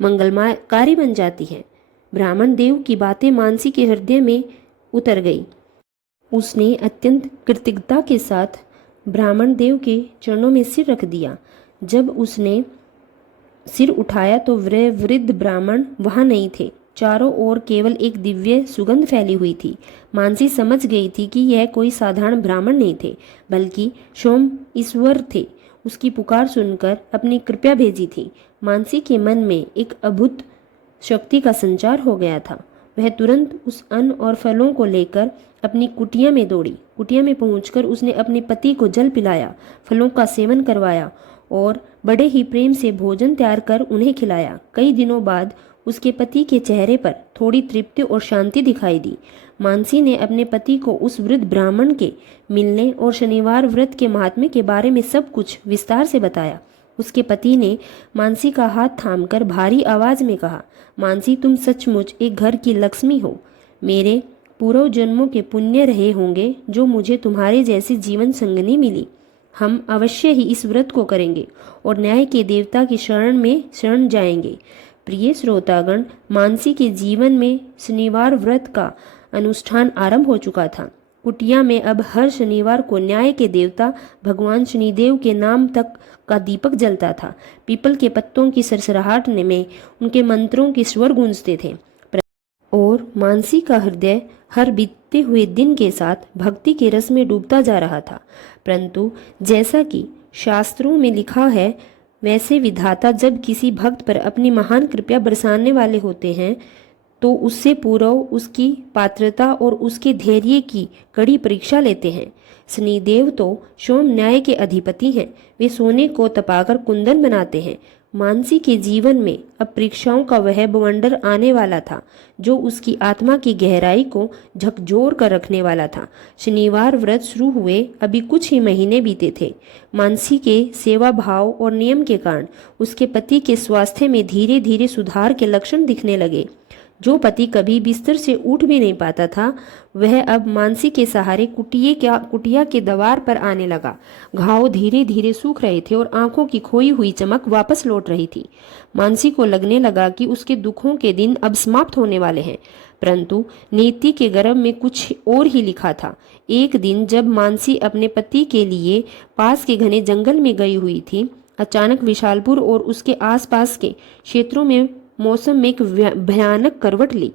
मंगलकारी बन जाती है। ब्राह्मण देव की बातें मानसी के हृदय में उतर गई। उसने अत्यंत कृतज्ञता के साथ ब्राह्मण देव के चरणों में सिर रख दिया। जब उसने सिर उठाया तो वह वृद्ध ब्राह्मण वहां नहीं थे। चारों ओर केवल एक दिव्य सुगंध फैली हुई थी। मानसी समझ गई थी कि यह कोई साधारण ब्राह्मण नहीं थे, बल्कि सोम ईश्वर थे। उसकी पुकार सुनकर अपनी कृपा भेजी थी। मानसी के मन में एक अद्भुत शक्ति का संचार हो गया था। वह तुरंत उस अन्न और फलों को लेकर अपनी कुटिया में दौड़ी। कुटिया में पहुंचकर उसने अपने पति को जल पिलाया, फलों का सेवन करवाया और बड़े ही प्रेम से भोजन तैयार कर उन्हें खिलाया। कई दिनों बाद उसके पति के चेहरे पर थोड़ी तृप्ति और शांति दिखाई दी। मानसी ने अपने पति को उस वृद्ध ब्राह्मण के मिलने और शनिवार व्रत के महात्म्य के बारे में सब कुछ विस्तार से बताया। उसके पति ने मानसी का हाथ थामकर भारी आवाज में कहा, मानसी, तुम सचमुच एक घर की लक्ष्मी हो। मेरे पूर्व जन्मों के पुण्य रहे होंगे जो मुझे तुम्हारे जैसी जीवन संगनी मिली। हम अवश्य ही इस व्रत को करेंगे और न्याय के देवता की शरण जाएंगे। प्रिय श्रोतागण, मानसी के जीवन में शनिवार व्रत का अनुष्ठान आरंभ हो चुका था। कुटिया में अब हर शनिवार को न्याय के देवता भगवान शनिदेव के नाम तक का दीपक जलता था। पीपल के पत्तों की सरसराहट में उनके मंत्रों के स्वर गूंजते थे और मानसी का हृदय हर बीतते हुए दिन के साथ भक्ति के रस में डूबता जा रहा था। परंतु जैसा कि शास्त्रों में लिखा है, वैसे विधाता जब किसी भक्त पर अपनी महान कृपा बरसाने वाले होते हैं तो उससे पूर्व उसकी पात्रता और उसके धैर्य की कड़ी परीक्षा लेते हैं। शनिदेव तो सोम न्याय के अधिपति हैं। वे सोने को तपाकर कुंदन बनाते हैं। मानसी के जीवन में अब परीक्षाओं का वह बवंडर आने वाला था जो उसकी आत्मा की गहराई को झकझोर कर रखने वाला था। शनिवार व्रत शुरू हुए अभी कुछ ही महीने बीते थे। मानसी के सेवा भाव और नियम के कारण उसके पति के स्वास्थ्य में धीरे धीरे सुधार के लक्षण दिखने लगे। जो पति कभी बिस्तर से उठ भी नहीं पाता था, वह अब मानसी के सहारे कुटिया के दवार पर आने लगा। घाव धीरे धीरे सूख रहे थे और आंखों की खोई हुई चमक वापस लौट रही थी। मानसी को लगने लगा कि उसके दुखों के दिन अब समाप्त होने वाले हैं, परंतु नीति के गर्भ में कुछ और ही लिखा था। एक दिन जब मानसी अपने पति के लिए पास के घने जंगल में गई हुई थी, अचानक विशालपुर और उसके आसपास के क्षेत्रों में मौसम में एक भयानक करवट ली।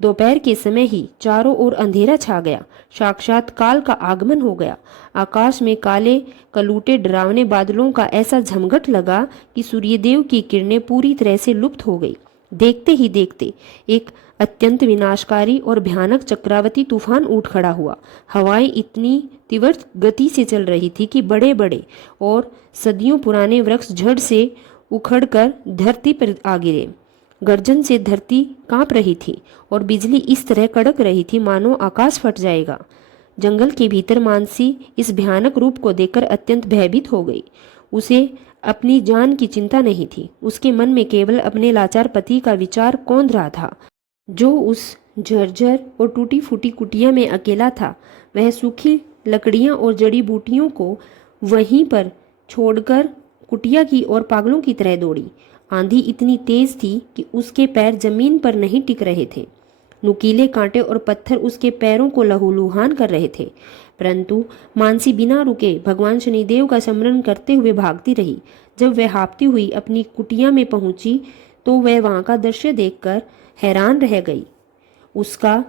दोपहर के समय ही चारों ओर अंधेरा छा गया। साक्षात काल का आगमन हो गया। आकाश में काले कलूटे डरावने बादलों का ऐसा झमघट लगा कि सूर्यदेव की किरणें पूरी तरह से लुप्त हो गई। देखते ही देखते एक अत्यंत विनाशकारी और भयानक चक्रवाती तूफान उठ खड़ा हुआ। हवाएं इतनी तीव्र गति से चल रही थी कि बड़े बड़े और सदियों पुराने वृक्ष झड़ से उखड़कर धरती पर आ गिरे। गर्जन से धरती कांप रही थी और बिजली इस तरह कड़क रही थी मानो आकाश फट जाएगा। जंगल के भीतर मानसी इस भयानक रूप को देखकर अत्यंत भयभीत हो गई। उसे अपनी जान की चिंता नहीं थी। उसके मन में केवल अपने लाचार पति का विचार कौंध रहा था, जो उस झरझर और टूटी फूटी कुटिया में अकेला था। वह सूखी लकड़ियां और जड़ी बूटियों को वहीं पर छोड़कर कुटिया की ओर पागलों की तरह दौड़ी। आंधी इतनी तेज थी कि उसके पैर जमीन पर नहीं टिक रहे थे। नुकीले कांटे और पत्थर उसके पैरों को लहूलुहान कर रहे थे, परंतु मानसी बिना रुके भगवान शनिदेव का स्मरण करते हुए भागती रही। जब वह हाँफती हुई अपनी कुटिया में पहुंची तो वह वहां का दृश्य देखकर हैरान रह गई। उसका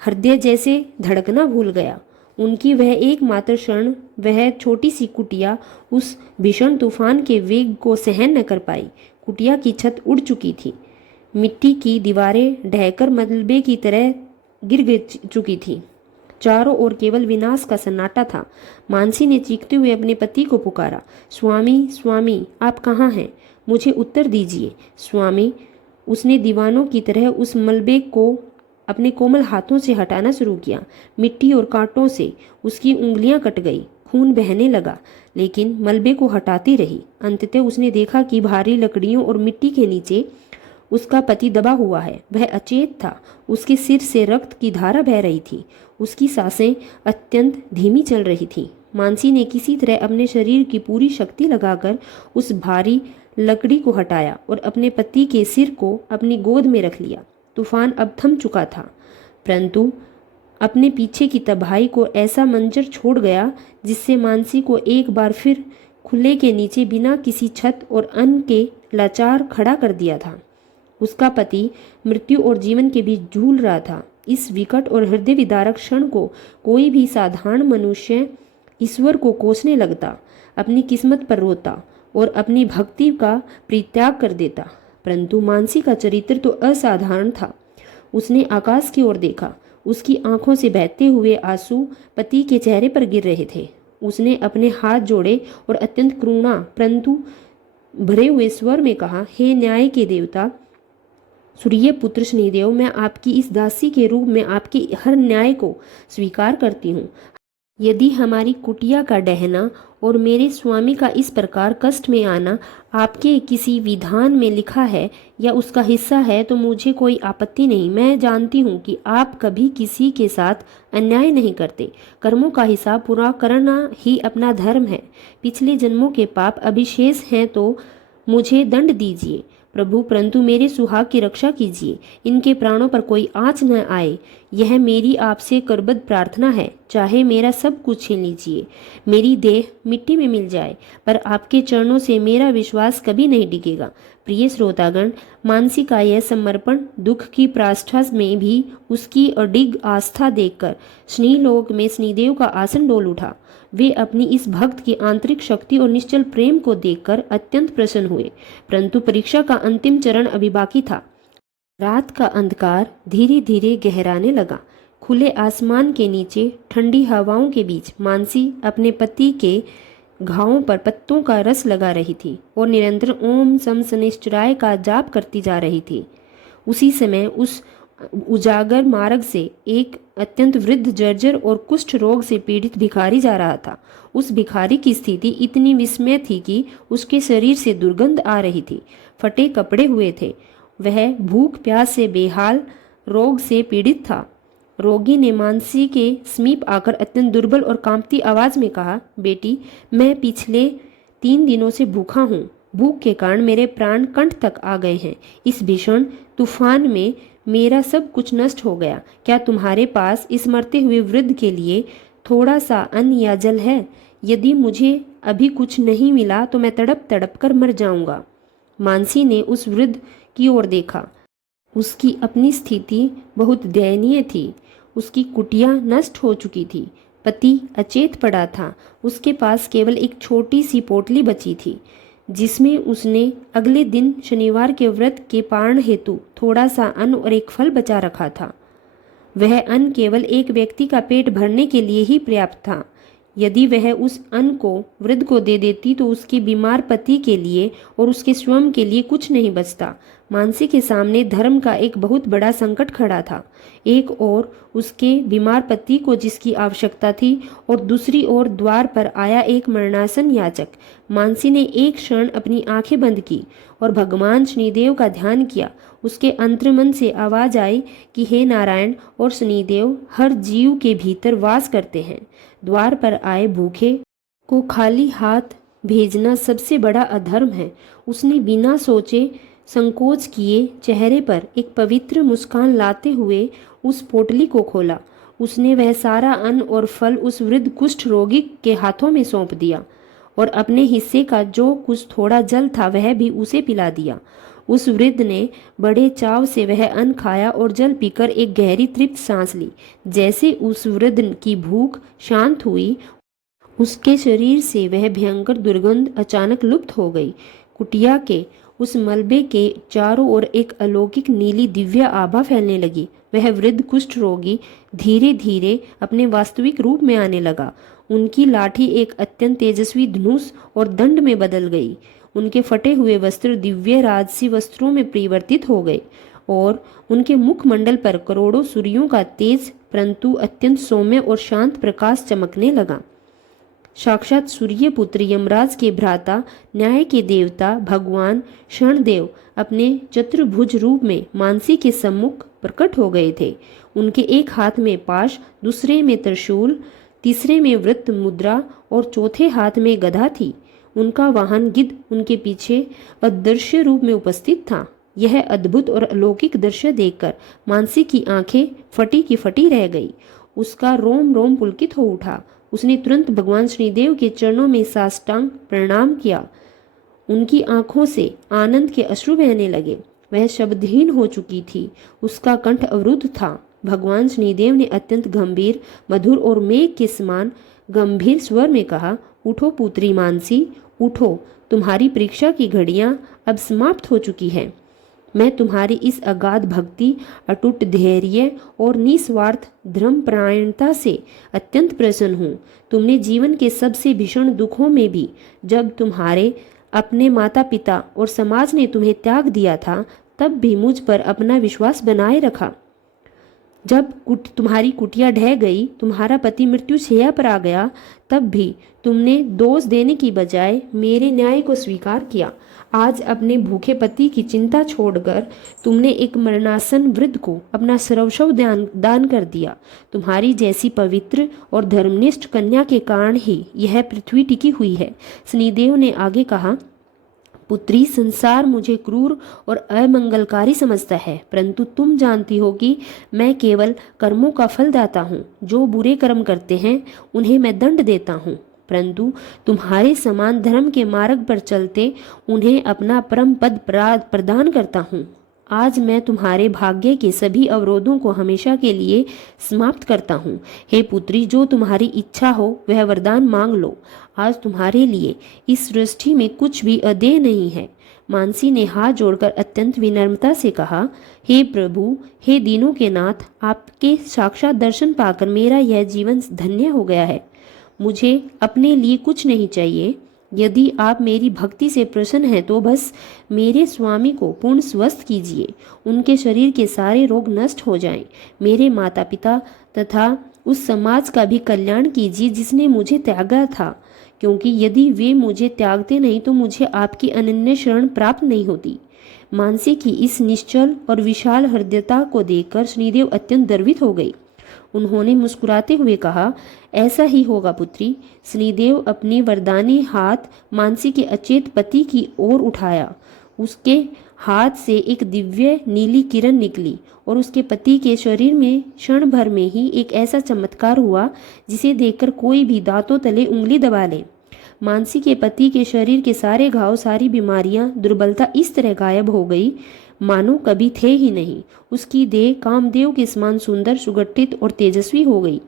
हृदय जैसे धड़कना भूल गया। उनकी वह एकमात्र क्षण, वह छोटी सी कुटिया उस भीषण तूफान के वेग को सहन न कर पाई। कुटिया की छत उड़ चुकी थी। मिट्टी की दीवारें ढहकर मलबे की तरह गिर चुकी थी। चारों ओर केवल विनाश का सन्नाटा था। मानसी ने चीखते हुए अपने पति को पुकारा, स्वामी स्वामी, आप कहाँ हैं? मुझे उत्तर दीजिए स्वामी। उसने दीवानों की तरह उस मलबे को अपने कोमल हाथों से हटाना शुरू किया। मिट्टी और कांटों से उसकी उंगलियां कट गई। खून बहने लगा, लेकिन मलबे को हटाती रही। अंततः उसने देखा कि भारी लकड़ियों और मिट्टी के नीचे उसका पति दबा हुआ है। वह अचेत था। उसके सिर से रक्त की धारा बह रही थी। उसकी सांसें अत्यंत धीमी चल रही थी। मानसी ने किसी तरह अपने शरीर की पूरी शक्ति लगाकर उस भारी लकड़ी को हटाया और अपने पति के सिर को अपनी गोद में रख लिया। तूफान अब थम चुका था, परंतु अपने पीछे की तबाही को ऐसा मंजर छोड़ गया जिससे मानसी को एक बार फिर खुले के नीचे बिना किसी छत और अन्न के लाचार खड़ा कर दिया था। उसका पति मृत्यु और जीवन के बीच झूल रहा था। इस विकट और हृदय विदारक क्षण को कोई भी साधारण मनुष्य ईश्वर को कोसने लगता, अपनी किस्मत पर रोता और अपनी भक्ति का परित्याग कर देता। परंतु मानसी का चरित्र तो असाधारण था। उसने आकाश की ओर देखा। उसकी आंखों से बहते हुए आंसू पति के चेहरे पर गिर रहे थे। उसने अपने हाथ जोड़े और अत्यंत करुणा परंतु भरे हुए स्वर में कहा, हे न्याय के देवता सूर्य पुत्र शनिदेव, मैं आपकी इस दासी के रूप में आपके हर न्याय को स्वीकार करती हूँ। यदि हमारी कुटिया का डहना और मेरे स्वामी का इस प्रकार कष्ट में आना आपके किसी विधान में लिखा है या उसका हिस्सा है तो मुझे कोई आपत्ति नहीं। मैं जानती हूँ कि आप कभी किसी के साथ अन्याय नहीं करते। कर्मों का हिसाब पूरा करना ही अपना धर्म है। पिछले जन्मों के पाप अभिशेष हैं तो मुझे दंड दीजिए प्रभु, परंतु मेरे सुहाग की रक्षा कीजिए। इनके प्राणों पर कोई आँच न आए, यह मेरी आपसे करबद्ध प्रार्थना है। चाहे मेरा सब कुछ छीन लीजिए, मेरी देह मिट्टी में मिल जाए, पर आपके चरणों से मेरा विश्वास कभी नहीं डिगेगा। प्रिय श्रोतागण, मानसी का यह समर्पण दुख की पराकाष्ठा में भी उसकी अडिग आस्था देखकर स्नेहलोक में शनिदेव का आसन डोल उठा। वे अपनी इस भक्त की आंतरिक शक्ति और निश्चल प्रेम को देखकर अत्यंत प्रसन्न हुए। परंतु परीक्षा का अंतिम चरण अभी बाकी था। रात का अंधकार धीरे धीरे गहराने लगा। खुले आसमान के नीचे ठंडी हवाओं के बीच मानसी अपने पति के घावों पर पत्तों का रस लगा रही थी और निरंतर ओम सम शनैश्चराय का जाप करती जा रही थी। उसी समय उस उजागर मार्ग से एक अत्यंत वृद्ध जर्जर और कुष्ठ रोग से पीड़ित भिखारी जा रहा था। उस भिखारी की स्थिति इतनी विस्मय थी कि उसके शरीर से दुर्गंध आ रही थी। फटे कपड़े हुए थे। वह भूख प्यास से बेहाल रोग से पीड़ित था। रोगी ने मानसी के समीप आकर अत्यंत दुर्बल और कांपती आवाज में कहा, बेटी, मैं पिछले 3 दिनों से भूखा हूँ। भूख के कारण मेरे प्राण कंठ तक आ गए हैं। इस भीषण तूफान में मेरा सब कुछ नष्ट हो गया। क्या तुम्हारे पास इस मरते हुए वृद्ध के लिए थोड़ा सा अन्न या जल है? यदि मुझे अभी कुछ नहीं मिला तो मैं तड़प तड़प कर मर जाऊंगा। मानसी ने उस वृद्ध की ओर देखा। उसकी अपनी स्थिति बहुत दयनीय थी। उसकी कुटिया नष्ट हो चुकी थी। पति अचेत पड़ा था। उसके पास केवल एक छोटी सी पोटली बची थी जिसमें उसने अगले दिन शनिवार के व्रत के पारण हेतु थोड़ा सा अन्न और एक फल बचा रखा था। वह अन्न केवल एक व्यक्ति का पेट भरने के लिए ही पर्याप्त था। यदि वह उस अन्न को वृद्ध को दे देती तो उसके बीमार पति के लिए और उसके स्वयं के लिए कुछ नहीं बचता। मानसी के सामने धर्म का एक बहुत बड़ा संकट खड़ा था। एक ओर उसके बीमार पति को जिसकी आवश्यकता थी और दूसरी ओर द्वार पर आया एक मरणासन याचक। मानसी ने एक क्षण अपनी आंखें बंद की और भगवान शनिदेव का ध्यान किया। उसके अंतर्मन से आवाज आई कि हे नारायण और शनिदेव हर जीव के भीतर वास करते हैं। द्वार पर आए भूखे को खाली हाथ भेजना सबसे बड़ा अधर्म है। उसने बिना सोचे संकोच किए चेहरे पर एक पवित्र मुस्कान लाते हुए उस पोटली को खोला। उसने वह सारा अन्न और फल उस वृद्ध कुष्ठ रोगी के हाथों में सौंप दिया और अपने हिस्से का जो कुछ थोड़ा जल था वह भी उसे पिला दिया। उस वृद्ध ने बड़े चाव से वह अन्न खाया और जल पीकर एक गहरी तृप्त सांस ली। जैसे उस वृद्ध की भूख शांत हुई, उसके शरीर से वह भयंकर दुर्गंध अचानक लुप्त हो गई। कुटिया के उस मलबे के चारों ओर एक अलौकिक नीली दिव्य आभा फैलने लगी। वह वृद्ध कुष्ठ रोगी धीरे धीरे अपने वास्तविक रूप में आने लगा। उनकी लाठी एक अत्यंत तेजस्वी धनुष और दंड में बदल गई। उनके फटे हुए वस्त्र दिव्य राजसी वस्त्रों में परिवर्तित हो गए और उनके मुखमंडल पर करोड़ों सूर्यों का तेज परंतु अत्यंत सौम्य और शांत प्रकाश चमकने लगा। साक्षात सूर्य पुत्र यमराज के भ्राता, न्याय के देवता भगवान शरणदेव अपने चतुर्भुज रूप में मानसी के सम्मुख प्रकट हो गए थे। उनके एक हाथ में पाश, दूसरे में त्रिशूल, तीसरे में वृत्त मुद्रा और चौथे हाथ में गदा थी। उनका वाहन गिद्ध उनके पीछे अदृश्य रूप में उपस्थित था। यह अद्भुत और अलौकिक दृश्य देखकर मानसी की आंखें फटी की फटी रह गई। उसका रोम रोम पुलकित हो उठा। उसने तुरंत भगवान शनिदेव के चरणों में साष्टांग प्रणाम किया। उनकी आंखों से आनंद के अश्रु बहने लगे। वह शब्दहीन हो चुकी थी। उसका कंठ अवरुद्ध था। भगवान शनिदेव ने अत्यंत गंभीर, मधुर और मेघ के समान गंभीर स्वर में कहा, उठो पुत्री मानसी, उठो। तुम्हारी परीक्षा की घड़ियां अब समाप्त हो चुकी है। मैं तुम्हारी इस अगाध भक्ति, अटूट धैर्य और निस्वार्थ धर्मपरायणता से अत्यंत प्रसन्न हूँ। तुमने जीवन के सबसे भीषण दुखों में भी, जब तुम्हारे अपने माता पिता और समाज ने तुम्हें त्याग दिया था, तब भी मुझ पर अपना विश्वास बनाए रखा। जब तुम्हारी कुटिया ढह गई, तुम्हारा पति मृत्यु शैया पर आ गया, तब भी तुमने दोष देने की बजाय मेरे न्याय को स्वीकार किया। आज अपने भूखे पति की चिंता छोड़कर तुमने एक मरणासन वृद्ध को अपना सर्वस्व दान कर दिया। तुम्हारी जैसी पवित्र और धर्मनिष्ठ कन्या के कारण ही यह पृथ्वी टिकी हुई है। शनिदेव ने आगे कहा, पुत्री, संसार मुझे क्रूर और अमंगलकारी समझता है, परंतु तुम जानती हो कि मैं केवल कर्मों का फल दाता हूँ। जो बुरे कर्म करते हैं उन्हें मैं दंड देता हूँ, परंतु तुम्हारे समान धर्म के मार्ग पर चलते उन्हें अपना परम पद प्रदान करता हूँ। आज मैं तुम्हारे भाग्य के सभी अवरोधों को हमेशा के लिए समाप्त करता हूँ। हे पुत्री, जो तुम्हारी इच्छा हो वह वरदान मांग लो। आज तुम्हारे लिए इस सृष्टि में कुछ भी अदेय नहीं है। मानसी ने हाथ जोड़कर अत्यंत विनम्रता से कहा, हे प्रभु, हे दीनों के नाथ, आपके साक्षात दर्शन पाकर मेरा यह जीवन धन्य हो गया है। मुझे अपने लिए कुछ नहीं चाहिए। यदि आप मेरी भक्ति से प्रसन्न हैं तो बस मेरे स्वामी को पूर्ण स्वस्थ कीजिए, उनके शरीर के सारे रोग नष्ट हो जाएं। मेरे माता पिता तथा उस समाज का भी कल्याण कीजिए जिसने मुझे त्यागा था, क्योंकि यदि वे मुझे त्यागते नहीं तो मुझे आपकी अनन्य शरण प्राप्त नहीं होती। मानसी की इस निश्चल और विशाल हृदयता को देखकर शनिदेव अत्यंत गर्वित हो गई। उन्होंने मुस्कुराते हुए कहा, ऐसा ही होगा पुत्री। शनिदेव अपने वरदानी हाथ मानसी के अचेत पति की ओर उठाया। उसके हाथ से एक दिव्य नीली किरण निकली और उसके पति के शरीर में क्षण भर में ही एक ऐसा चमत्कार हुआ जिसे देखकर कोई भी दांतों तले उंगली दबा ले। मानसी के पति के शरीर के सारे घाव, सारी बीमारियां, दुर्बलता इस तरह गायब हो गई मानो कभी थे ही नहीं। उसकी देह कामदेव के समान सुंदर, सुगठित और तेजस्वी हो गई।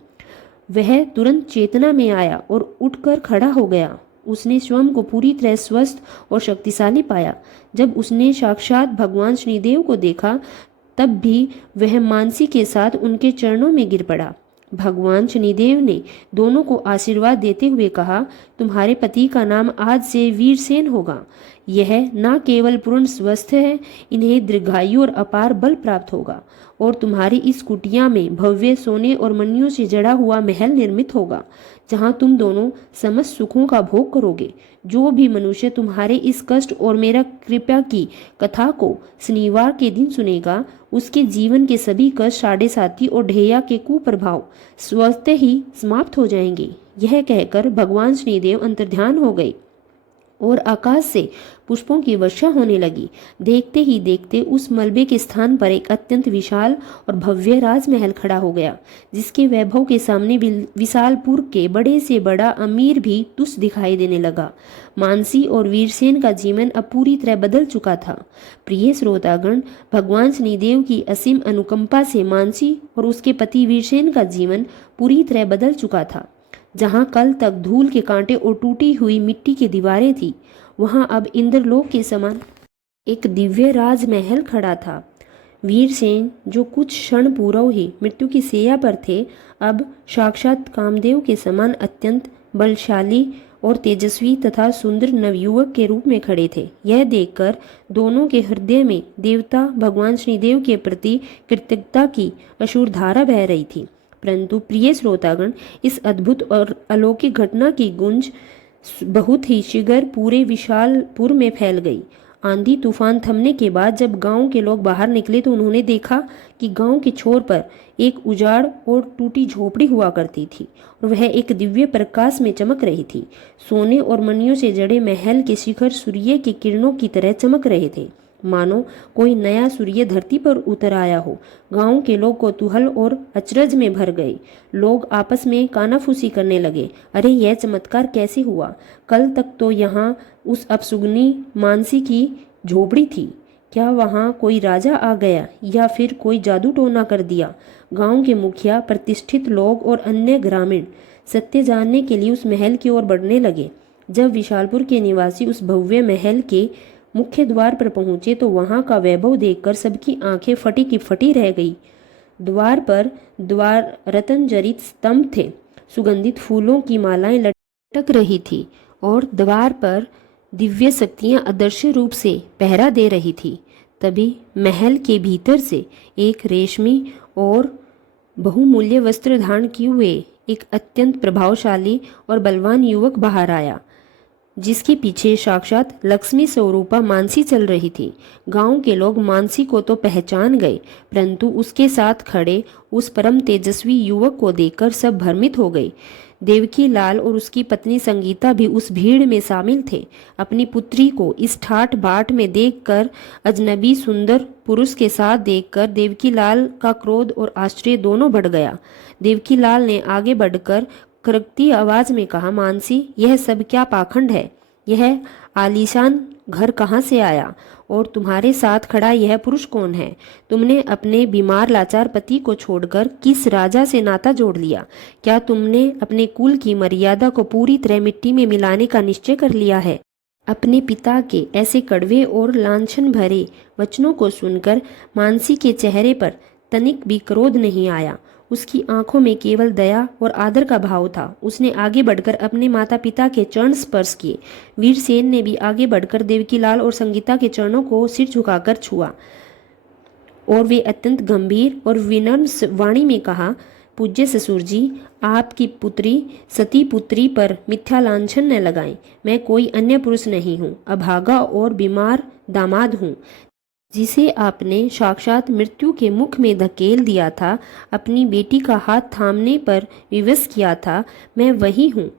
वह तुरंत चेतना में आया और उठकर खड़ा हो गया। उसने स्वयं को पूरी तरह स्वस्थ और शक्तिशाली पाया। जब उसने साक्षात भगवान शनिदेव को देखा तब भी वह मानसी के साथ उनके चरणों में गिर पड़ा। भगवान शनिदेव ने दोनों को आशीर्वाद देते हुए कहा, तुम्हारे पति का नाम आज से वीरसेन होगा। यह न केवल पूर्ण स्वस्थ है, इन्हें दीर्घायु और अपार बल प्राप्त होगा और तुम्हारी इस कुटिया में भव्य सोने और मणियों से जड़ा हुआ महल निर्मित होगा, जहां तुम दोनों समस्त सुखों का भोग करोगे। जो भी मनुष्य तुम्हारे इस कष्ट और मेरा कृपा की कथा को शनिवार के दिन सुनेगा, उसके जीवन के सभी कष्ट, साढ़े साथी और ढेया के कुप्रभाव स्वतः ही समाप्त हो जाएंगे। यह कहकर भगवान शनिदेव अंतर्ध्यान हो गए और आकाश से पुष्पों की वर्षा होने लगी। देखते ही देखते उस मलबे के स्थान पर एक अत्यंत विशाल और भव्य राजमहल खड़ा हो गया, जिसके वैभव के सामने विशालपुर के बड़े से बड़ा अमीर भी तुच्छ दिखाई देने लगा। मानसी और वीरसेन का जीवन अब पूरी तरह बदल चुका था। प्रिय श्रोतागण, भगवान शनिदेव की असीम अनुकंपा से मानसी और उसके पति वीरसेन का जीवन पूरी तरह बदल चुका था। जहां कल तक धूल के कांटे और टूटी हुई मिट्टी की दीवारें थी, वहां अब इंद्रलोक के समान एक दिव्य राजमहल खड़ा था। वीरसेन, जो कुछ क्षण पूर्व ही मृत्यु की शैया पर थे, अब साक्षात कामदेव के समान अत्यंत बलशाली और तेजस्वी तथा सुंदर नवयुवक के रूप में खड़े थे। यह देखकर दोनों के हृदय में देवता भगवान शनिदेव के प्रति कृतज्ञता की अशुर धारा बह रही थी। परंतु प्रिय श्रोतागण, इस अद्भुत और अलौकिक घटना की गूंज बहुत ही शीघ्र पूरे विशालपुर में फैल गई। आंधी तूफान थमने के बाद जब गांव के लोग बाहर निकले तो उन्होंने देखा कि गांव के छोर पर एक उजाड़ और टूटी झोपड़ी हुआ करती थी और वह एक दिव्य प्रकाश में चमक रही थी। सोने और मणियों से जड़े महल के शिखर सूर्य की किरणों की तरह चमक रहे थे, मानो कोई नया सूर्य धरती पर उतर आया हो। गांव के लोग कौतूहल और अचरज में भर गए। लोग आपस में कानाफूसी करने लगे, अरे यह चमत्कार कैसे हुआ? कल तक तो यहाँ उस अपसुगनी मानसी की झोपड़ी थी। क्या वहाँ कोई राजा आ गया या फिर कोई जादू टोना कर दिया? गांव के मुखिया, प्रतिष्ठित लोग और अन्य ग्रामीण सत्य जानने के लिए उस महल की ओर बढ़ने लगे। जब विशालपुर के निवासी उस भव्य महल के मुख्य द्वार पर पहुंचे तो वहां का वैभव देखकर सबकी आंखें फटी की फटी रह गई। द्वार पर रत्न जड़ित स्तंभ थे, सुगंधित फूलों की मालाएं लटक रही थी और द्वार पर दिव्य शक्तियां अदृश्य रूप से पहरा दे रही थी। तभी महल के भीतर से एक रेशमी और बहुमूल्य वस्त्र धारण किए हुए एक अत्यंत प्रभावशाली और बलवान युवक बाहर आया, जिसके पीछे साक्षात लक्ष्मी स्वरूपा मानसी चल रही थी। गांव के लोग मानसी को तो पहचान गए, परंतु उसके साथ खड़े उस परम तेजस्वी युवक को देखकर सब भ्रमित हो गए। देवकी लाल और उसकी पत्नी संगीता भी उस भीड़ में शामिल थे। अपनी पुत्री को इस ठाठ बाट में देखकर, अजनबी सुंदर पुरुष के साथ देखकर देवकी लाल का क्रोध और आश्चर्य दोनों बढ़ गया। देवकी लाल ने आगे बढ़कर खरकती आवाज में कहा, मानसी, यह सब क्या पाखंड है? यह आलीशान घर कहाँ से आया और तुम्हारे साथ खड़ा यह पुरुष कौन है? तुमने अपने बीमार लाचार पति को छोड़कर किस राजा से नाता जोड़ लिया? क्या तुमने अपने कुल की मर्यादा को पूरी तरह मिट्टी में मिलाने का निश्चय कर लिया है? अपने पिता के ऐसे कड़वे और लांछन भरे वचनों को सुनकर मानसी के चेहरे पर तनिक भी क्रोध नहीं आया। उसकी आंखों में केवल दया और आदर का भाव था। उसने आगे बढ़कर अपने माता पिता के चरण स्पर्श किए। वीरसेन ने भी आगे बढ़कर देवकीलाल और संगीता के चरणों को सिर झुकाकर छुआ और वे अत्यंत गंभीर और विनम्र वाणी में कहा, पूज्य ससुर जी, आपकी पुत्री सती पुत्री पर मिथ्या लांछन न लगाएं। मैं कोई अन्य पुरुष नहीं हूँ, अभागा और बीमार दामाद हूँ, जिसे आपने साक्षात मृत्यु के मुख में धकेल दिया था, अपनी बेटी का हाथ थामने पर विवश किया था। मैं वही हूँ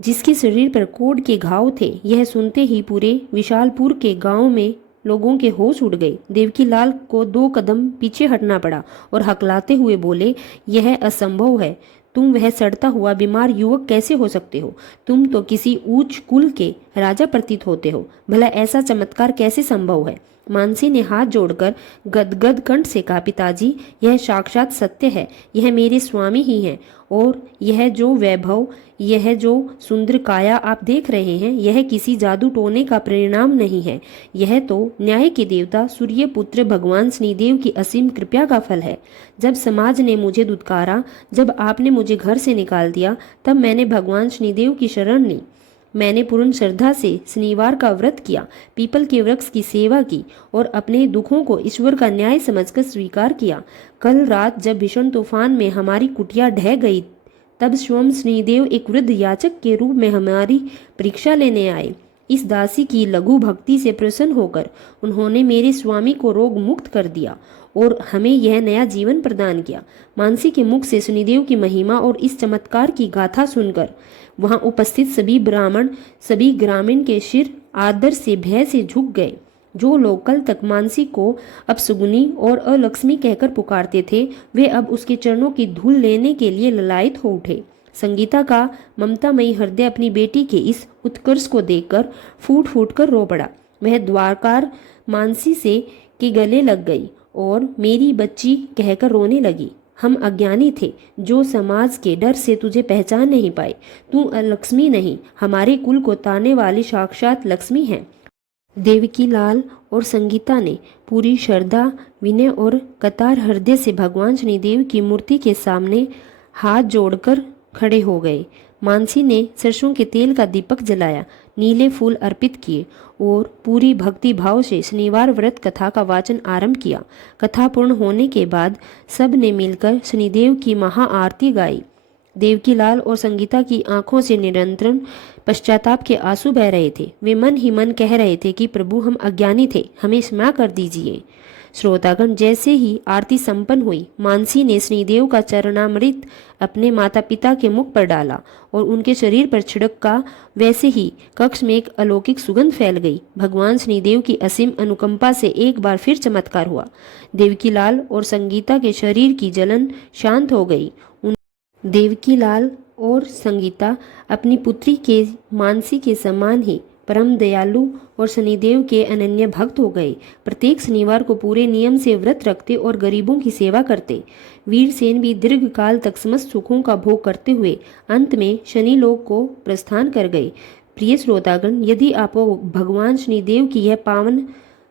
जिसके शरीर पर कोढ़ के घाव थे। यह सुनते ही पूरे विशालपुर के गांव में लोगों के होश उड़ गए। देवकीलाल को 2 कदम पीछे हटना पड़ा और हकलाते हुए बोले, यह असंभव है। तुम वह सड़ता हुआ बीमार युवक कैसे हो सकते हो? तुम तो किसी ऊंच कुल के राजा प्रतीत होते हो। भला ऐसा चमत्कार कैसे संभव है? मानसी ने हाथ जोड़कर गदगद कंठ से कहा, पिताजी, यह साक्षात सत्य है। यह मेरे स्वामी ही हैं और यह जो वैभव, यह जो सुंदर काया आप देख रहे हैं, यह किसी जादू टोने का परिणाम नहीं है। यह तो न्याय के देवता सूर्य पुत्र भगवान शनिदेव की असीम कृपा का फल है। जब समाज ने मुझे दुत्कारा, जब आपने मुझे घर से निकाल दिया, तब मैंने भगवान शनिदेव की शरण ली। मैंने पूर्ण श्रद्धा से शनिवार का व्रत किया, पीपल के वृक्ष की सेवा की और अपने दुखों को ईश्वर का न्याय समझकर स्वीकार किया। कल रात जब भीषण तूफान में हमारी कुटिया ढह गई, तब स्वयं शनिदेव एक वृद्ध याचक के रूप में हमारी परीक्षा लेने आए। इस दासी की लघु भक्ति से प्रसन्न होकर उन्होंने मेरे स्वामी को रोग मुक्त कर दिया और हमें यह नया जीवन प्रदान किया। मानसी के मुख से शनिदेव की महिमा और इस चमत्कार की गाथा सुनकर वहां उपस्थित सभी ब्राह्मण, सभी ग्रामीण के सिर आदर से भय से झुक गए। जो लोग कल तक मानसी को अपसगुनी और अलक्ष्मी कहकर पुकारते थे, वे अब उसके चरणों की धूल लेने के लिए ललायत हो उठे। संगीता का ममतामयी हृदय अपनी बेटी के इस उत्कर्ष को देखकर फूट फूट कर रो पड़ा। वह द्वारकार मानसी से के गले लग गई और मेरी बच्ची कहकर रोने लगी। हम अज्ञानी थे, जो समाज के डर से तुझे पहचान नहीं पाए। तू लक्ष्मी नहीं, हमारे कुल को ताने वाली साक्षात लक्ष्मी है। देवकीलाल और संगीता ने पूरी श्रद्धा, विनय और कतार हृदय से भगवान शनिदेव की मूर्ति के सामने हाथ जोड़कर खड़े हो गए। मानसी ने सरसों के तेल का दीपक जलाया, नीले फूल अर्पित किए और पूरी भक्ति भाव से शनिवार व्रत कथा का वाचन आरंभ किया। कथा पूर्ण होने के बाद सब ने मिलकर शनिदेव की महाआरती गाई। देवकीलाल और संगीता की आंखों से निरंतर पश्चाताप के आंसू बह रहे थे। वे मन ही मन कह रहे थे कि प्रभु, हम अज्ञानी थे, हमें क्षमा कर दीजिए। श्रोतागण, जैसे ही आरती संपन्न हुई, मानसी ने शनिदेव का चरणामृत अपने माता पिता के मुख पर डाला और उनके शरीर पर छिड़का। वैसे ही कक्ष में एक अलौकिक सुगंध फैल गई। भगवान शनिदेव की असीम अनुकंपा से एक बार फिर चमत्कार हुआ। देवकीलाल और संगीता के शरीर की जलन शांत हो गई। देवकीलाल और संगीता अपनी पुत्री के मानसी के समान ही परम दयालु और शनिदेव के अनन्य भक्त हो गए। प्रत्येक शनिवार को पूरे नियम से व्रत रखते और गरीबों की सेवा करते। वीरसेन भी दीर्घ काल तक समस्त सुखों का भोग करते हुए अंत में शनिलोक को प्रस्थान कर गए। प्रिय श्रोतागण, यदि आपको भगवान शनिदेव की यह पावन,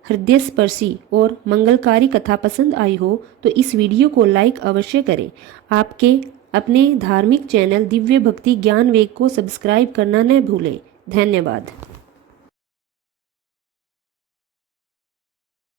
हृदय स्पर्शी और मंगलकारी कथा पसंद आई हो तो इस वीडियो को लाइक अवश्य करें। आपके अपने धार्मिक चैनल दिव्य भक्ति ज्ञान वेग को सब्सक्राइब करना न भूलें। धन्यवाद।